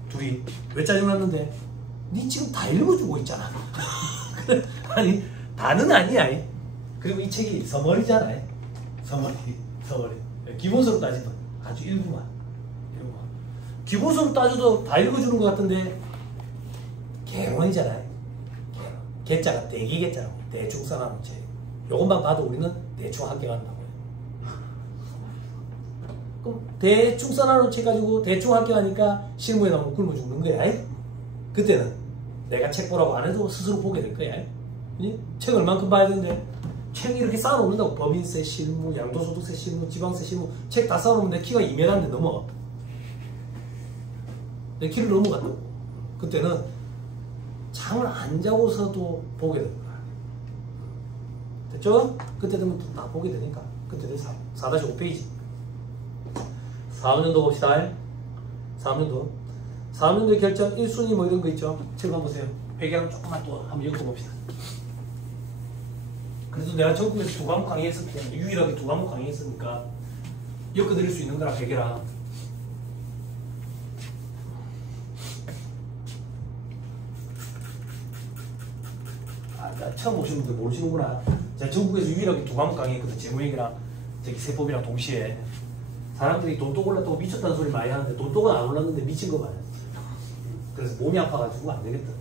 둘이. 왜 짜증났는데? 니 지금 다 읽어주고 있잖아. 아니 다는 아니야. 그리고 이 책이 서머리잖아. 서머리. 기본서로 따지면 아주 일부만. 기본서로 따져도 다 읽어주는 것 같은데 개론이잖아요. 개자가 대기개자라고. 대충 써놓은 책. 요것만 봐도 우리는 대충 합격한다고요. 그럼 대충 써놓은 책 가지고 대충 합격하니까 실무에 나오면 굶어 죽는 거야. 그때는 내가 책 보라고 안 해도 스스로 보게 될 거야. 책 얼만큼 봐야 되는데 책 이렇게 쌓아놓는다고. 법인세, 실무, 양도소득세, 실무, 지방세, 실무 책 다 쌓아놓으면 내 키가 2m인데 넘어. 내 키를 넘어간다고. 그때는 잠을 안 자고서도 보게 되는 거야. 됐죠? 그때 되면 다 보게 되니까. 그때 4-5페이지 4학년도 봅시다. 4학년도 결정 1순위 뭐 이런 거 있죠? 책 한번 보세요. 회계랑 조금만 또 한번 엮어봅시다. 그래도 내가 전국에서 2과목 강의했을 때 유일하게 2과목 강의했으니까 엮어드릴 수 있는 거라 회계랑. 처음 오신 분들 모르시는구나. 제가 전국에서 유일하게 2과목 강의했거든. 재무회계랑 세법이랑 동시에. 사람들이 돈독 올랐다고 미쳤다는 소리 많이 하는데 돈독은 안 올랐는데 미친 거 많아요. 그래서 몸이 아파가지고 안 되겠다.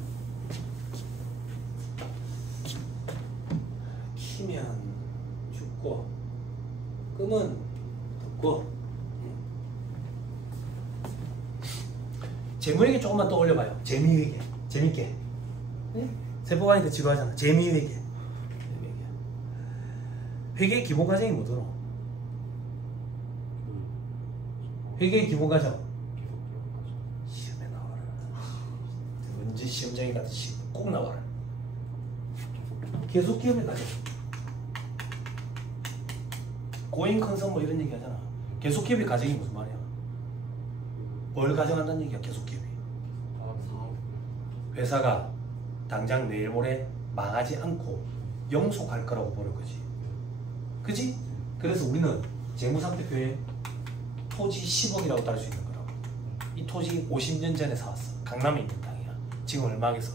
키면 죽고 끄면 덮고. 재무회계 조금만 더 올려봐요. 재미회계. 재밌게. 세법하니까 지루하잖아. 재미회계. 회계의 기본 과정이 뭐더라? 회계의 기본 과정. 시험에 나와라. 언제 시험장에 가듯이 꼭 나와라. 계속 기업의 과정. 고잉 컨선 뭐 이런 얘기 하잖아. 계속 기업의 과정이 무슨 말이야? 뭘 가정한다는 얘기야, 계속 기업이. 회사가 당장 내일 모레 망하지 않고 영속할 거라고 보는 거지. 그지? 그래서 우리는 재무상태표에 토지 10억이라고 딸 수 있는 거라고. 이 토지 50년 전에 사왔어. 강남에 있는 땅이야. 지금 얼마겠어?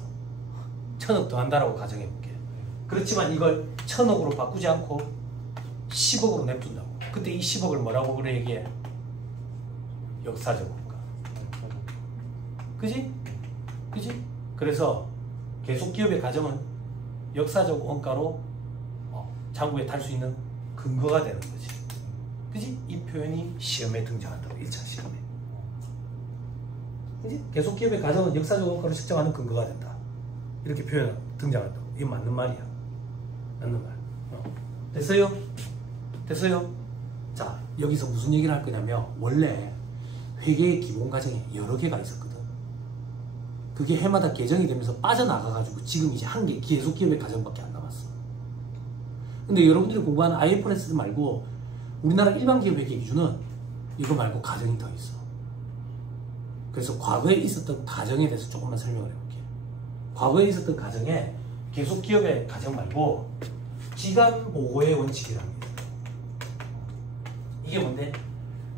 1000억 더 한다라고 가정해볼게. 그렇지만 이걸 1000억으로 바꾸지 않고 10억으로 냅둔다고. 근데 이 10억을 뭐라고 그래 얘기해? 역사적 원가. 그지? 그지? 그래서 계속 기업의 가정은 역사적 원가로 장부에 탈 수 있는 근거가 되는 거지. 그지? 이 표현이 시험에 등장한다고. 1차 시험에. 그지? 계속 기업의 가정은 역사적 원가로 측정하는 근거가 된다. 이렇게 표현 등장한다고. 이게 맞는 말이야. 맞는 말. 됐어요? 됐어요? 자, 여기서 무슨 얘기를 할 거냐면 원래 회계의 기본 과정에 여러 개가 있었거든. 그게 해마다 개정이 되면서 빠져나가가지고 지금 이제 한 개 계속 기업의 과정밖에 안 남았어. 근데 여러분들이 공부하는 IFRS 말고 우리나라 일반 기업 회계 기준은 이거 말고 과정이 더 있어. 그래서 과거에 있었던 과정에 대해서 조금만 설명을 해볼게. 과거에 있었던 과정에 계속 기업의 과정 말고 기간 보고의 원칙이라는 게 있어요. 이게 뭔데?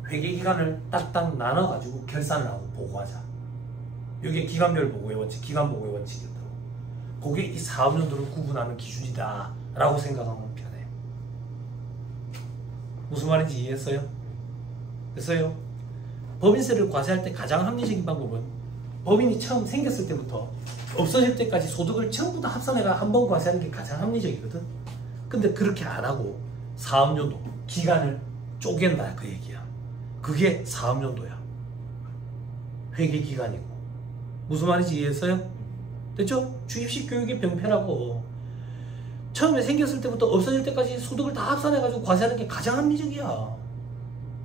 회계 기간을 딱딱 나눠가지고 결산을 하고 보고하자. 이게 기간별 보고의 원칙, 기간 보고의 원칙이었다고. 그게 이 사업연도를 구분하는 기준이다 라고 생각하면 편해. 무슨 말인지 이해했어요? 됐어요? 법인세를 과세할 때 가장 합리적인 방법은 법인이 처음 생겼을 때부터 없어질 때까지 소득을 전부 다 합산해가 한 번 과세하는 게 가장 합리적이거든. 근데 그렇게 안 하고 사업연도, 기간을 쪼갠다 그 얘기야. 그게 사업연도야. 회계기간이고. 무슨 말인지 이해했어요? 됐죠? 주입식 교육의 병폐라고. 처음에 생겼을 때부터 없어질 때까지 소득을 다 합산해가지고 과세하는 게 가장 합리적이야.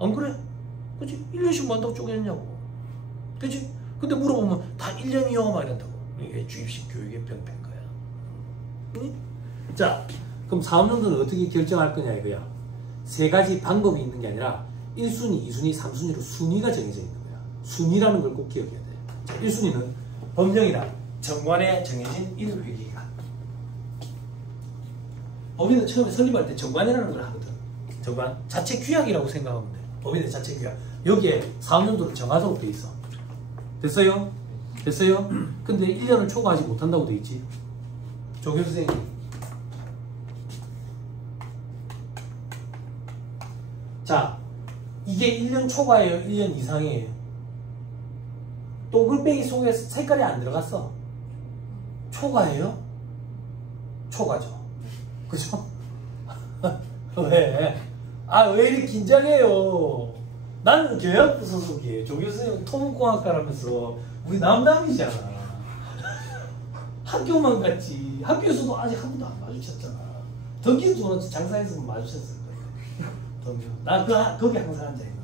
안 그래? 그치? 1년씩 뭐 한다고 쪼개냐고. 그치? 근데 물어보면 다 1년이요 막 이런다고. 이게 주입식 교육의 병폐인 거야. 응? 자, 그럼 사업연도는 어떻게 결정할 거냐 이거야. 세 가지 방법이 있는 게 아니라 1순위, 2순위, 3순위로 순위가 정해져 있는 거야. 순위라는 걸 꼭 기억해야 돼. 자, 1순위는 법령이랑 정관에 정해진 1회기간. 법인은 처음에 설립할 때 정관이라는 걸 하거든. 정관. 자체 규약이라고 생각하면 돼. 법인의 자체 규약. 여기에 사업연도를 정하도록 돼 있어. 됐어요? 됐어요? 근데 1년을 초과하지 못한다고 돼 있지. 조교 선생님. 자, 이게 1년 초과예요? 1년 이상이에요? 또글빼기 속에 색깔이 안 들어갔어. 초과예요? 초과죠. 그죠? 왜? 왜 이렇게 긴장해요? 나는 교양부 소속이에요. 조교 선생님 토목공학과라면서 우리 남담이잖아. 학교만 갔지. 학교에서도 아직 한 번도 안 마주쳤잖아. 덕기도 장사에서 마주쳤을 거야. 덕기. 나 거기 항상 앉아있는데.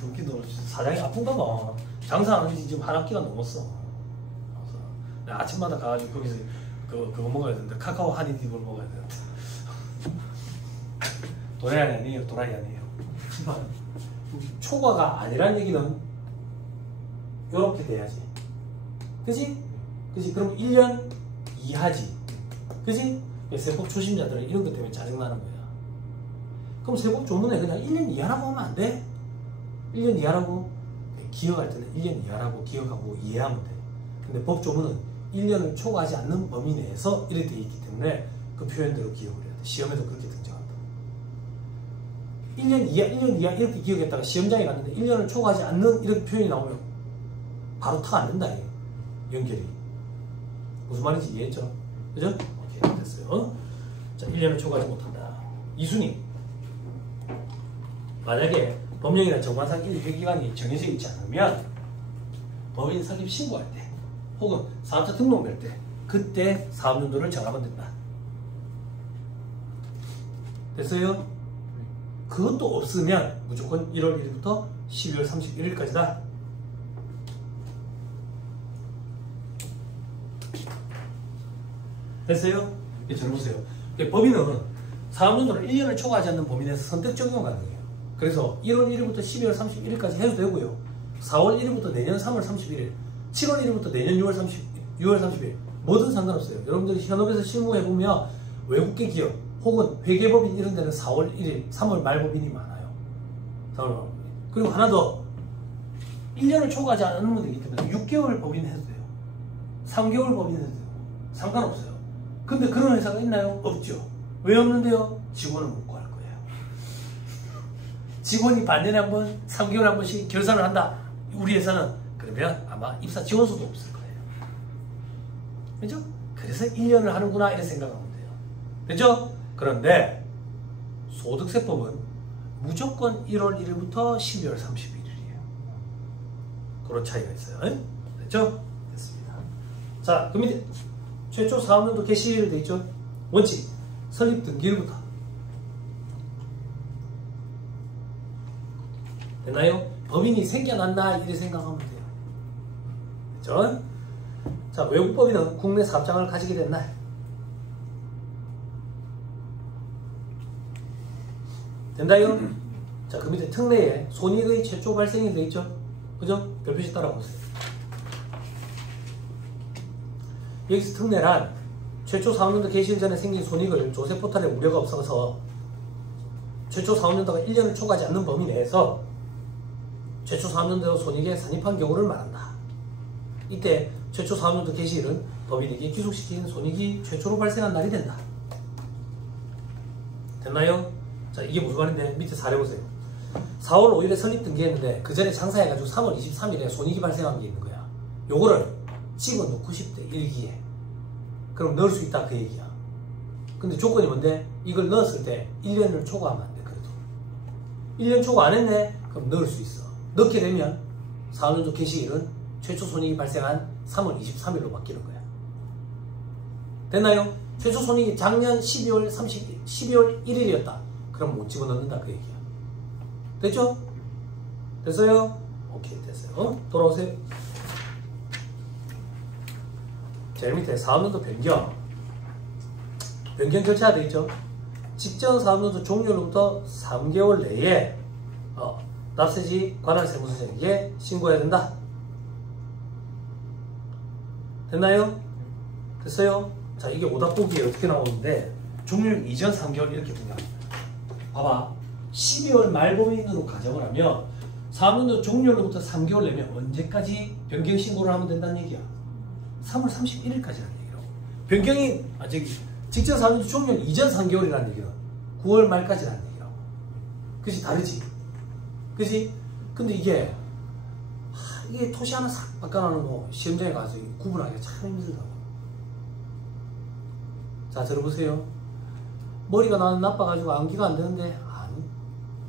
덕기도 사장이 아픈가 봐. 장사 안 한지 지금 한 학기가 넘었어. 그래서 아침마다 가가지고 거기서 그거 먹어야 되는데 카카오 하니딥을 먹어야 되는데. 도라이 아니에요. 도라이 아니에요. 초과가 아니란 얘기는 요렇게 돼야지. 그지? 그지? 그럼 1년 이하지. 그지? 세법 초심자들은 이런 것 때문에 짜증나는 거야. 그럼 세법 조문에 그냥 1년 이하라고 하면 안 돼? 1년 이하라고? 기억할 때는 1년 이하라고 기억하고 이해하면 돼. 근데 법 조문은 1년을 초과하지 않는 범위 내에서 이렇게 돼 있기 때문에 그 표현대로 기억을 해야 돼. 시험에도 그렇게 등장한다. 1년 이하 이렇게 기억했다가 시험장에 갔는데 1년을 초과하지 않는 이렇게 표현이 나오면 바로 타 안 된다. 연결이. 무슨 말인지 이해했죠? 그죠? 오케이, 됐어요. 자, 1년을 초과하지 못한다. 이순위. 만약에 법령이나 정관상 일회기간이 정해져 있지 않으면 법인 설립 신고할 때 혹은 사업자 등록 낼 때 그때 사업연도를 정하면 된다. 됐어요? 그것도 없으면 무조건 1월 1일부터 12월 31일까지다. 됐어요? 잘 보세요. 법인은 사업연도를 1년을 초과하지 않는 범위 내에서 선택 적용 가능해요. 그래서 1월 1일부터 12월 31일까지 해도 되고요. 4월 1일부터 내년 3월 31일, 7월 1일부터 내년 6월 30일 뭐든 상관없어요. 여러분들이 현업에서 실무해보면 외국계 기업 혹은 회계법인 이런 데는 4월 1일, 3월 말 법인이 많아요. 4월 말 법인. 그리고 하나 더 1년을 초과하지 않으면 되기 때문에 6개월 법인 해도 돼요. 3개월 법인 해도 돼요. 상관없어요. 근데 그런 회사가 있나요? 없죠. 왜 없는데요? 직원을 못 구할 거예요. 직원이 반년에 한 번, 3개월에 한 번씩 결산을 한다. 우리 회사는 그러면 아마 입사 지원서도 없을 거예요. 그죠? 그래서 1년을 하는구나 이렇게 생각하면 돼요. 그죠? 그런데 소득세법은 무조건 1월 1일부터 12월 31일이에요. 그런 차이가 있어요. 됐죠? 됐습니다. 자, 그 밑에 최초 사업연도 개시일 돼 있죠? 원칙, 설립 등기일부터. 됐나요? 법인이 생겨났나 이렇게 생각하면 돼요. 됐죠? 자, 외국법인은 국내 사업장을 가지게 된 날. 된다요? 자, 그 밑에 특례에 손익의 최초 발생이 돼 있죠? 그죠? 별표시 따라보세요. 여기서 특례란 최초 사업연도 개시일 전에 생긴 손익을 조세 포탈에 우려가 없어서 최초 사업연도가 1년을 초과하지 않는 범위 내에서 최초 사업연도 손익에 산입한 경우를 말한다. 이때 최초 사업연도 개시일은 법인에게 귀속시킨 손익이 최초로 발생한 날이 된다. 됐나요? 자, 이게 무슨 말인데 밑에 사례 보세요. 4월 5일에 설립 등기했는데 그 전에 장사해가지고 3월 23일에 손익이 발생한 게 있는 거야. 요거를 집어넣고 싶대, 일기에. 그럼 넣을 수 있다 그 얘기야. 근데 조건이 뭔데? 이걸 넣었을 때 1년을 초과하면 안 돼. 그래도 1년 초과 안 했네? 그럼 넣을 수 있어. 넣게 되면 사업연도 개시일은 최초 손익이 발생한 3월 23일로 바뀌는 거야. 됐나요? 최초 손익이 작년 12월 1일이었다. 그럼 못 집어넣는다 그 얘기야. 됐죠? 됐어요? 오케이, 됐어요. 돌아오세요. 제일 밑에 사업연도 변경. 변경 절차가 되어 있죠. 직전 사업연도 종료로부터 3개월 내에 납세지 관할 세무서장에게 신고해야 된다. 됐나요? 됐어요? 자, 이게 오답보기에 어떻게 나오는데 종료일 이전 3개월 이렇게 등장합니다. 봐봐. 12월 말범인으로 가정을 하면 4학년도 종료일로부터 3개월 내면 언제까지 변경 신고를 하면 된다는 얘기야? 3월 31일까지라는 얘기라고. 변경이 직전 4학년도 종료일 이전 3개월이라는 얘기는 9월 말까지라는 얘기라고. 그치? 다르지? 그치? 근데 이게 토시 하나 싹 바꿔놓고 시험장에 가서 구분하기가 참 힘들다고. 자, 들어보세요. 머리가 나는 나빠가지고 암기가 안 되는데, 아니.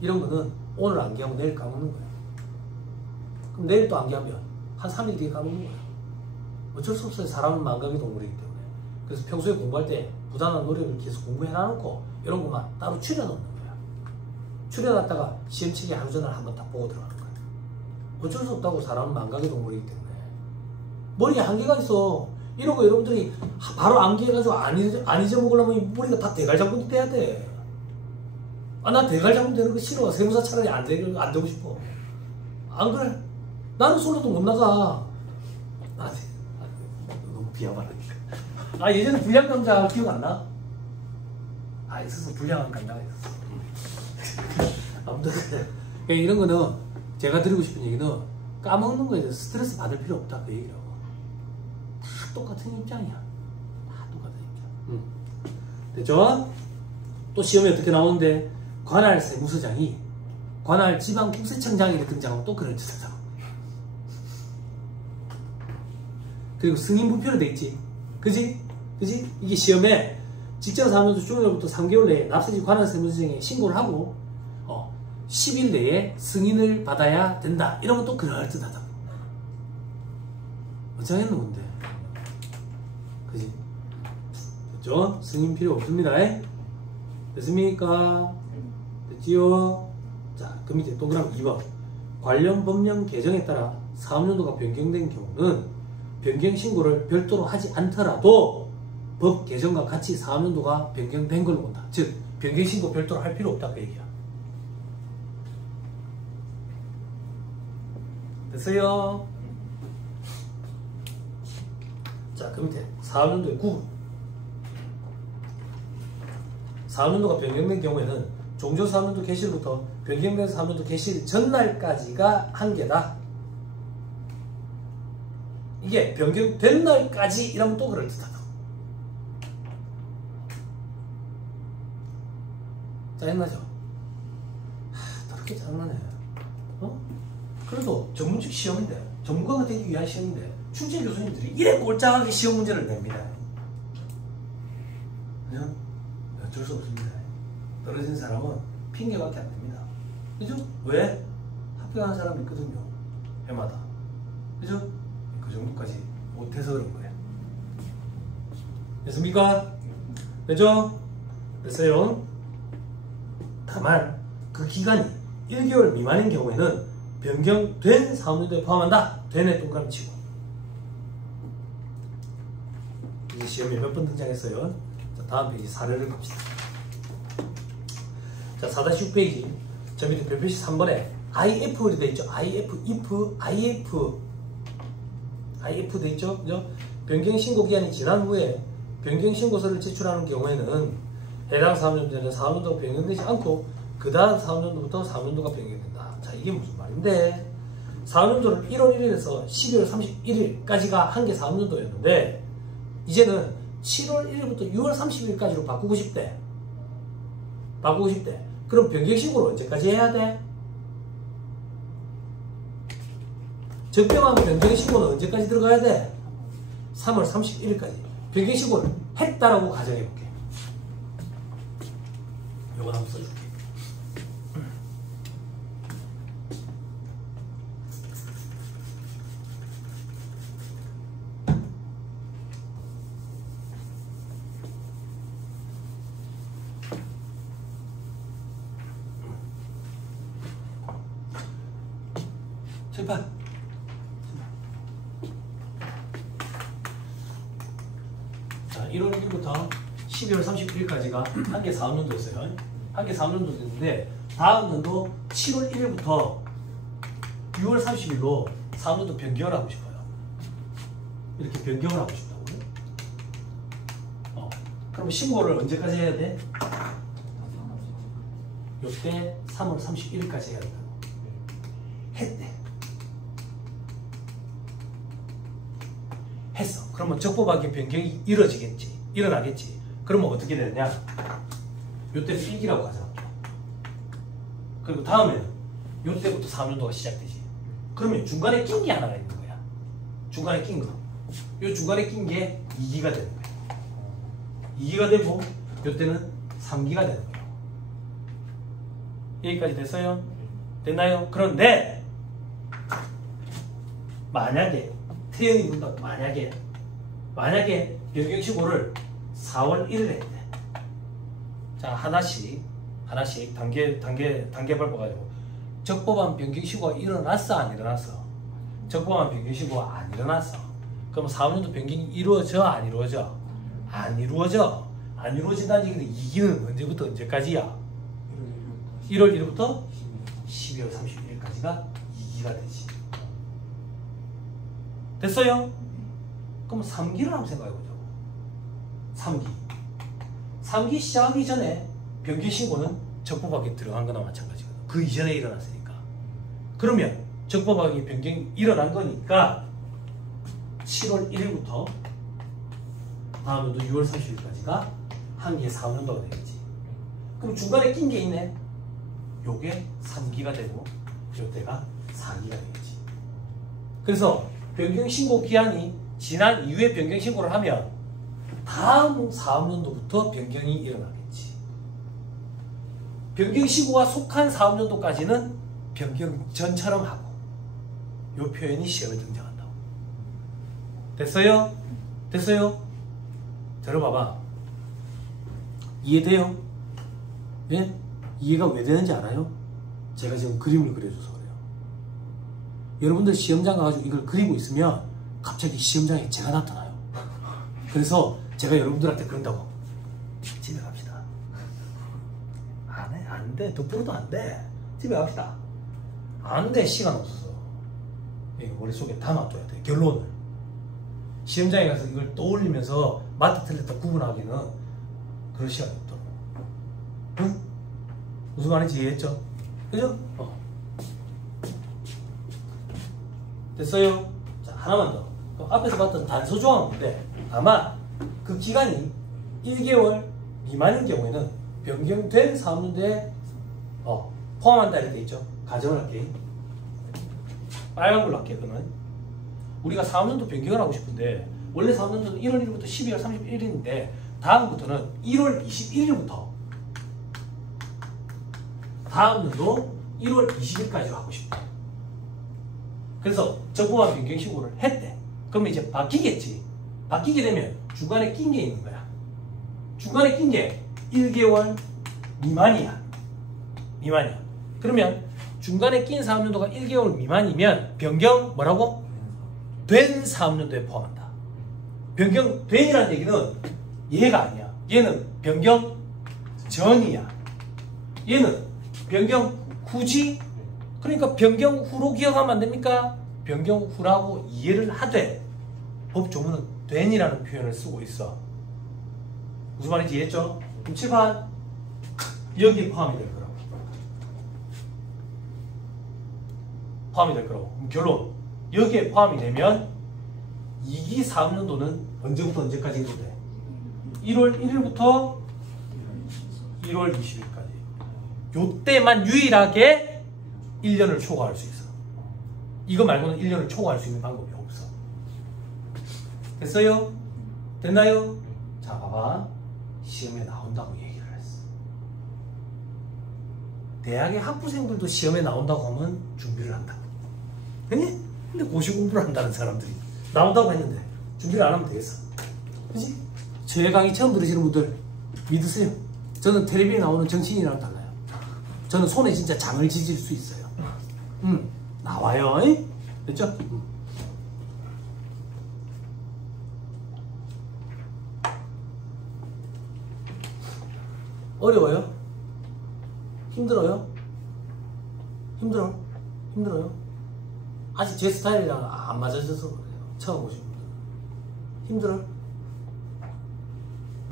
이런 거는 오늘 암기하면 내일 까먹는 거야. 그럼 내일 또 암기하면 한 3일 뒤에 까먹는 거야. 어쩔 수 없어요. 사람은 망각의 동물이기 때문에. 그래서 평소에 공부할 때 부단한 노력을 계속 공부해놔놓고 이런 것만 따로 추려놓는 거야. 추려놨다가 시험치기 하루 전날 한번 딱 보고 들어가는 거야. 어쩔 수 없다고. 사람은 망각의 동물이기 때문에. 머리에 한계가 있어. 이런 거 여러분들이 바로 암기해가지고 안 잊어먹으려면 머리가 다 대갈장군이 돼야 돼. 나 대갈장군 되는 거 싫어. 세무사 차라리 안 되고 싶어. 안 그래? 나는 솔로도 못 나가. 너무 비하말하니까. 예전에 불량 강좌 기억 안 나? 있었어. 불량한 강좌가 있었어. 아무튼 이런 거는 제가 드리고 싶은 얘기는 까먹는 거에 대해서 스트레스 받을 필요 없다. 그 얘기라고. 다 똑같은 입장이야. 다 똑같은 입장. 됐죠? 또 시험에 어떻게 나오는데 관할 세무서장이 관할 지방국세청장이 등장하면 또 그런 짓을 하고. 그리고 승인부표로 돼 있지. 그지? 이게 시험에 직전 4학년도 종료일부터 3개월 내에 납세지 관할 세무서장에 신고를 하고 10일 내에 승인을 받아야 된다. 이러면 또 그럴듯하다. 어쩌겠노 근데. 그지? 됐죠? 승인 필요 없습니다. 됐습니까? 됐지요? 자, 그 밑에 동그라미 2번. 관련 법령 개정에 따라 사업연도가 변경된 경우는 변경 신고를 별도로 하지 않더라도 법 개정과 같이 사업연도가 변경된 걸로 본다. 즉, 변경 신고 별도로 할 필요 없다. 그 얘기야. 됐어요? 자, 그 밑에 사업연도의 구분. 사업연도가 변경된 경우에는 종전 사업연도 개시일부터 변경된 사업연도 개시일 전날까지가 한계다. 이게 변경된 날까지 이러면 또 그럴듯하다. 짜증나죠? 더럽게 짜증나네. 그래도 전문직 시험인데, 전문가가 되기 위한 시험인데 출제 교수님들이 이래 꼴짝하게 시험 문제를 냅니다. 그냥 어쩔 수 없습니다. 떨어진 사람은 핑계밖에 안 됩니다. 그죠? 왜? 합격하는 사람이 있거든요. 해마다. 그죠? 그 정도까지 못해서 그런 거예요. 됐습니까? 됐죠? 됐어요? 다만 그 기간이 1개월 미만인 경우에는 변경된 사업연도에 포함한다. 되네 동그라미 치고. 이제 시험에 몇 번 등장했어요. 자, 다음 페이지 사례를 봅시다. 자, 4-6페이지 저 밑에 별표시 3번에 IF로 되어 있죠. IF 되어 있죠. 그죠? 변경신고 기한이 지난 후에 변경신고서를 제출하는 경우에는 해당 사업연도에는 사업연도가 변경되지 않고 그 다음 사업연도부터 사업연도가 변경된다. 자, 이게 무슨 말인데, 사업연도를 1월 1일에서 12월 31일까지가 한 개 사업연도였는데 이제는 7월 1일부터 6월 30일까지로 바꾸고 싶대. 그럼 변경신고를 언제까지 해야 돼? 적정한 변경신고는 언제까지 들어가야 돼? 3월 31일까지. 변경신고를 했다라고 가정해볼게. 요거 한번 써줄게. 제발. 자, 1월 1일부터 12월 31일까지가 한 개 사업연도였어요. 한 개 사업연도였는데 다음 연도 7월 1일부터 6월 30일로 사업연도 변경을 하고 싶어요. 이렇게 변경을 하고 싶다고요. 그럼 그럼 신고를 언제까지 해야 돼? 요때 3월 31일까지 해야 된다고. 했대. 했어. 그러면 적법하게 변경이 일어나겠지. 그러면 어떻게 되느냐? 요때 필기라고 가져갈게. 그리고 다음에는 요때부터 4년도가 시작되지. 그러면 중간에 낀 게 하나가 있는 거야. 중간에 낀 거. 요 중간에 낀 게 2기가 되는 거야. 2기가 되고 요때는 3기가 되는 거야. 여기까지 됐어요? 됐나요? 그런데 만약에 태연이 묻다. 만약에 변경신고를 4월 1일에 했대. 자, 하나씩 단계 밟아가지고 적법한 변경신고가 일어났어, 안 일어났어? 적법한 변경신고가 안 일어났어. 그럼 4년도 변경이 이루어져, 안 이루어져? 안 이루어져. 안 이루어진다는 얘기는 2기는 언제부터 언제까지야? 1월 1일부터 12월 31일까지가 2기가 되지. 됐어요? 그럼 3기를 한번 생각해보자고. 3기 시작하기 전에 변경신고는 적법하게 들어간 거나 마찬가지거든. 그 이전에 일어났으니까. 그러면 적법하게 변경이 일어난 거니까 7월 1일부터 다음 연도 6월 30일까지가 한 개의 4년도가 되겠지. 그럼 중간에 낀 게 있네. 요게 3기가 되고 요때가 4기가 되겠지. 그래서 변경신고 기한이 지난 이후에 변경신고를 하면 다음 사업연도부터 변경이 일어나겠지. 변경신고가 속한 사업연도까지는 변경 전처럼 하고 요 표현이 시험에 등장한다고. 됐어요? 됐어요? 들어봐봐. 이해돼요? 예? 이해가 왜 되는지 알아요? 제가 지금 그림을 그려줘서 그래요. 여러분들 시험장 가가지고 이걸 그리고 있으면 갑자기 시험장에 제가 나타나요. 그래서 제가 여러분들한테 그런다고. 집에 갑시다. 안 해, 안 돼. 덕분에도 안 돼. 집에 갑시다. 안 돼. 시간 없어서. 이거 머릿속에 담아둬야 돼. 결론을. 시험장에 가서 이걸 떠올리면서 맞다 틀렸다 구분하기는 그럴 시간이 없더라고. 응? 무슨 말인지 이해했죠? 그죠? 됐어요? 자, 하나만 더. 앞에서 봤던 단서 조항인데 아마 그 기간이 1개월 미만인 경우에는 변경된 사업연도에 포함한다 이렇게 있죠. 가정을 할게. 빨간 걸로 할게. 그러면 우리가 사업연도 변경을 하고 싶은데 원래 사업연도는 1월 1일부터 12월 31일인데 다음부터는 1월 21일부터 다음 연도 1월 20일까지로 하고 싶대. 그래서 적법한 변경신고를 했대. 그러면 이제 바뀌겠지. 바뀌게 되면 중간에 낀 게 있는 거야. 중간에 낀 게 1개월 미만이야. 그러면 중간에 낀 사업연도가 1개월 미만이면 변경 뭐라고? 된 사업연도에 포함한다. 변경된이라는 얘기는 얘가 아니야. 얘는 변경 전이야. 얘는 변경 후지. 그러니까 변경 후로 기억하면 안 됩니까? 변경 후라고 이해를 하되 법 조문은 된이라는 표현을 쓰고 있어. 무슨 말인지 이해했죠? 그럼 칠판 여기에 포함이 될 거라고. 그럼 결론 여기에 포함이 되면 2기 사업연도는 언제부터 언제까지 해도 돼? 1월 1일부터 1월 20일까지. 요때만 유일하게 1년을 초과할 수 있어. 이거 말고는 1년을 초과할 수 있는 방법이 없어. 됐어요? 됐나요? 자, 봐봐. 시험에 나온다고 얘기를 했어. 대학의 학부생들도 시험에 나온다고 하면 준비를 한다. 그니? 근데 고시 공부를 한다는 사람들이 나온다고 했는데 준비를 안 하면 되겠어. 그치? 제 강의 처음 들으시는 분들 믿으세요. 저는 텔레비에 나오는 정치인이랑 달라요. 저는 손에 진짜 장을 지질 수 있어요. 나와요. 됐죠? 어려워요? 힘들어요? 힘들어요? 아직 제 스타일이랑 안 맞아져서 그래요. 처음 오신 분들은. 힘들어요?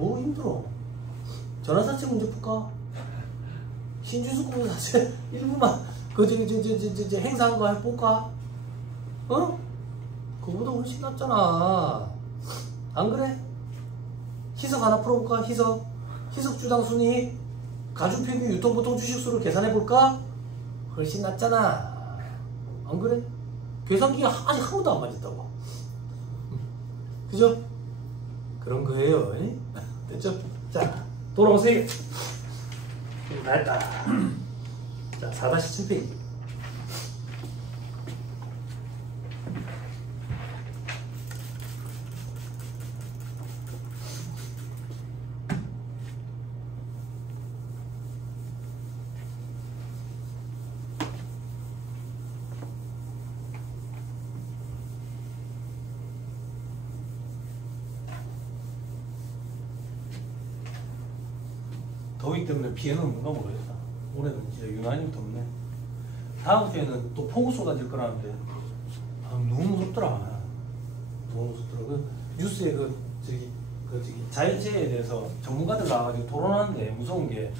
뭐 힘들어? 전화사채 문제 풀까? 신주수 공사채 일부만 그 행사한 거 해볼까? 어? 그거보다 훨씬 낫잖아. 안 그래? 희석 하나 풀어볼까? 희석 주당 순이익 가중평균 유통보통 주식수를 계산해볼까? 훨씬 낫잖아. 안 그래? 계산기가 아직 한 번도 안 맞았다고. 그죠? 그런 거예요. 됐죠? 자, 돌아오세요. 다 했다. 자, 4-7페이지. 더위 때문에 비에는 없는가 모르겠다. 올해는 진짜 유난히 덥네. 다음 주에는 또 폭우 쏟아질 거라는데 너무 무섭더라. 너무 무섭더라. 뉴스에 저기 자연재해에 대해서 전문가들 나와가지고 토론하는데 무서운 게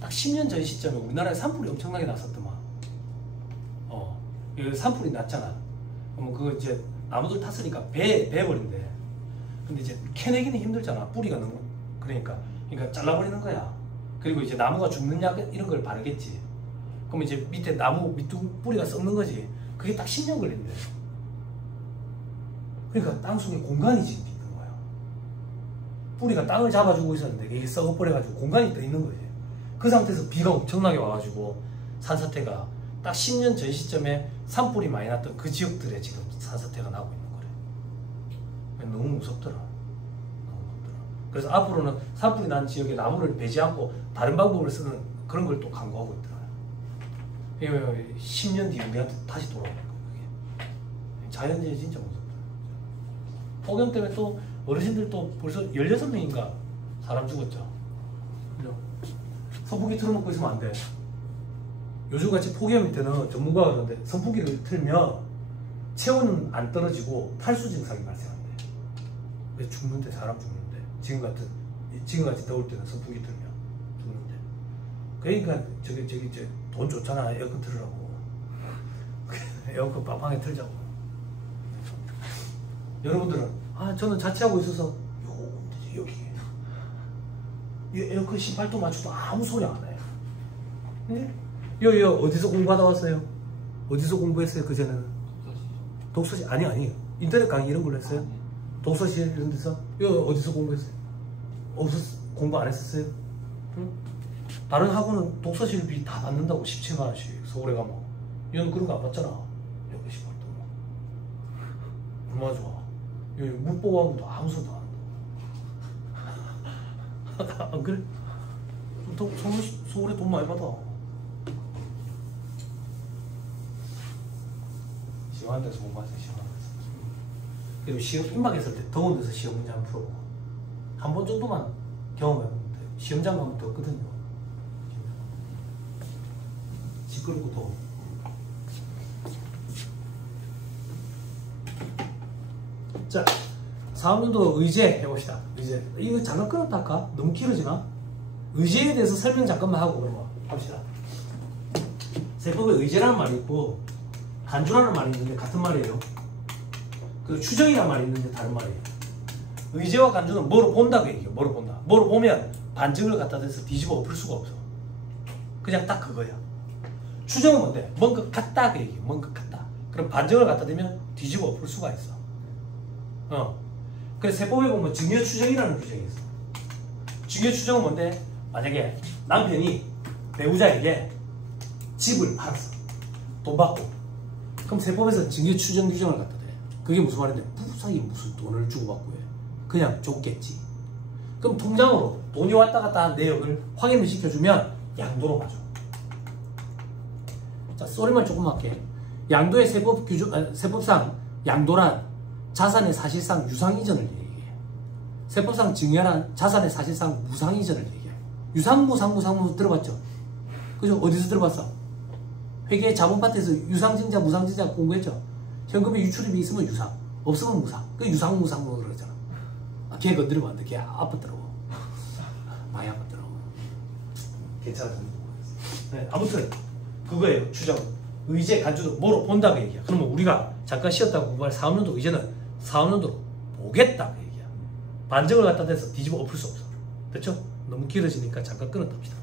딱 10년 전 시점에 우리나라에 산불이 엄청나게 났었더만. 산불이 났잖아. 그러면 그거 이제 나무들 탔으니까 배 버린대. 근데 이제 캐내기는 힘들잖아. 뿌리가 너무 그러니까 잘라버리는 거야. 그리고 이제 나무가 죽는 약 이런 걸 바르겠지. 그럼 이제 밑에 나무 밑둥 뿌리가 썩는 거지. 그게 딱 10년 걸린대. 그러니까 땅속에 공간이 지금 있는 거야. 뿌리가 땅을 잡아주고 있었는데 이게 썩어버려가지고 공간이 떠 있는 거지. 그 상태에서 비가 엄청나게 와가지고 산사태가 딱 10년 전 시점에 산불이 많이 났던 그 지역들에 지금 산사태가 나고 있는 거래. 너무 무섭더라. 그래서 앞으로는 산불이 난 지역에 나무를 베지 않고 다른 방법을 쓰는 그런 걸 또 강구하고 있더라고요. 10년 뒤에 우리한테 다시 돌아오는 거예요. 자연재해 진짜 무섭다. 폭염 때문에 또 어르신들 또 벌써 16명인가 사람 죽었죠. 그죠? 선풍기 틀어놓고 있으면 안 돼. 요즘같이 폭염일 때는 전문가가 그러는데 선풍기를 틀면 체온은 안 떨어지고 탈수 증상이 발생한대. 왜 죽는데? 사람 죽는데. 지금같이 더울 때는 선풍기 틀면 죽는데. 그러니까 저기 돈 좋잖아. 에어컨 틀으라고. 에어컨 빵빵하게 틀자고. 여러분들은 저는 자취하고 있어서 여기 에어컨 18도 맞춰도 아무 소리 안 해요. 네? 여 어디서 공부하다 왔어요? 어디서 공부했어요? 그전에는? 독서실? 아니 인터넷 강의 이런 걸로 했어요? 독서실 이런 데서? 어디서 공부했어요? 공부 안 했었어요? 응? 다른 학원은 독서실비 다 받는다고 17만 원씩 서울에 가면. 얘는 그런 거 안 받잖아. 여기 18도. 얼마나 좋아. 여기 문법학원도 아무 소리도 안 한다. 안 그래? 서울에 돈 많이 받아. 시원한 데서 공부하세요. 시원한 데서. 그리고 시험 임박했을 때 더운 데서 시험 문제 한번 풀어보고 한 번 정도만 경험해보면 돼요. 시험장 가면 덥거든요. 시끄럽고 더워. 자, 4학년도 의제 해봅시다. 의제. 이거 잠깐 끊었다 할까? 너무 길어지나? 의제에 대해서 설명 잠깐만 하고 그러면 합시다. 세법에 의제라는 말이 있고 간주라는 말이 있는데 같은 말이에요. 그 추정이라는 말이 있는데 다른 말이에요. 의제와 간주는 뭐로 본다고 얘기해요. 뭐로 본다. 뭐로 보면 반증을 갖다 대서 뒤집어 엎을 수가 없어. 그냥 딱 그거야. 추정은 뭔데? 뭔가 같다 그 얘기예요. 뭔가 같다. 그럼 반증을 갖다 대면 뒤집어 엎을 수가 있어. 그래서 세법에 보면 증여 추정이라는 규정이 있어. 증여 추정은 뭔데? 만약에 남편이 배우자에게 집을 팔았어. 돈 받고. 그럼 세법에서 증여 추정 규정을 갖다 대. 그게 무슨 말인데? 부사기 무슨 돈을 주고받고 해. 그냥 줬겠지. 그럼 통장으로 돈이 왔다 갔다 한 내역을 확인을 시켜주면 양도로 봐줘. 자, 쏘리말 조금 할게. 양도의 세법상 양도란 자산의 사실상 유상 이전을 얘기해. 세법상 증여란 자산의 사실상 무상 이전을 얘기해. 유상, 무상 들어봤죠? 그죠? 어디서 들어봤어? 회계 자본파트에서 유상증자, 무상증자 공부했죠? 현금의 유출입이 있으면 유상, 없으면 무상. 그 유상, 무상으로 그러잖아. 걔 건드리면 안 돼. 걔 아프더라고. 괜찮아집니다. 네, 아무튼 그거예요. 추정. 의제 간주도 뭐로 본다고 얘기야. 그러면 우리가 잠깐 쉬었다고 공부할 4학년도 의제는 4학년도로 보겠다 그 얘기야. 반정을 갖다 대서 뒤집어 엎을 수 없어. 됐죠? 너무 길어지니까 잠깐 끊었답시다.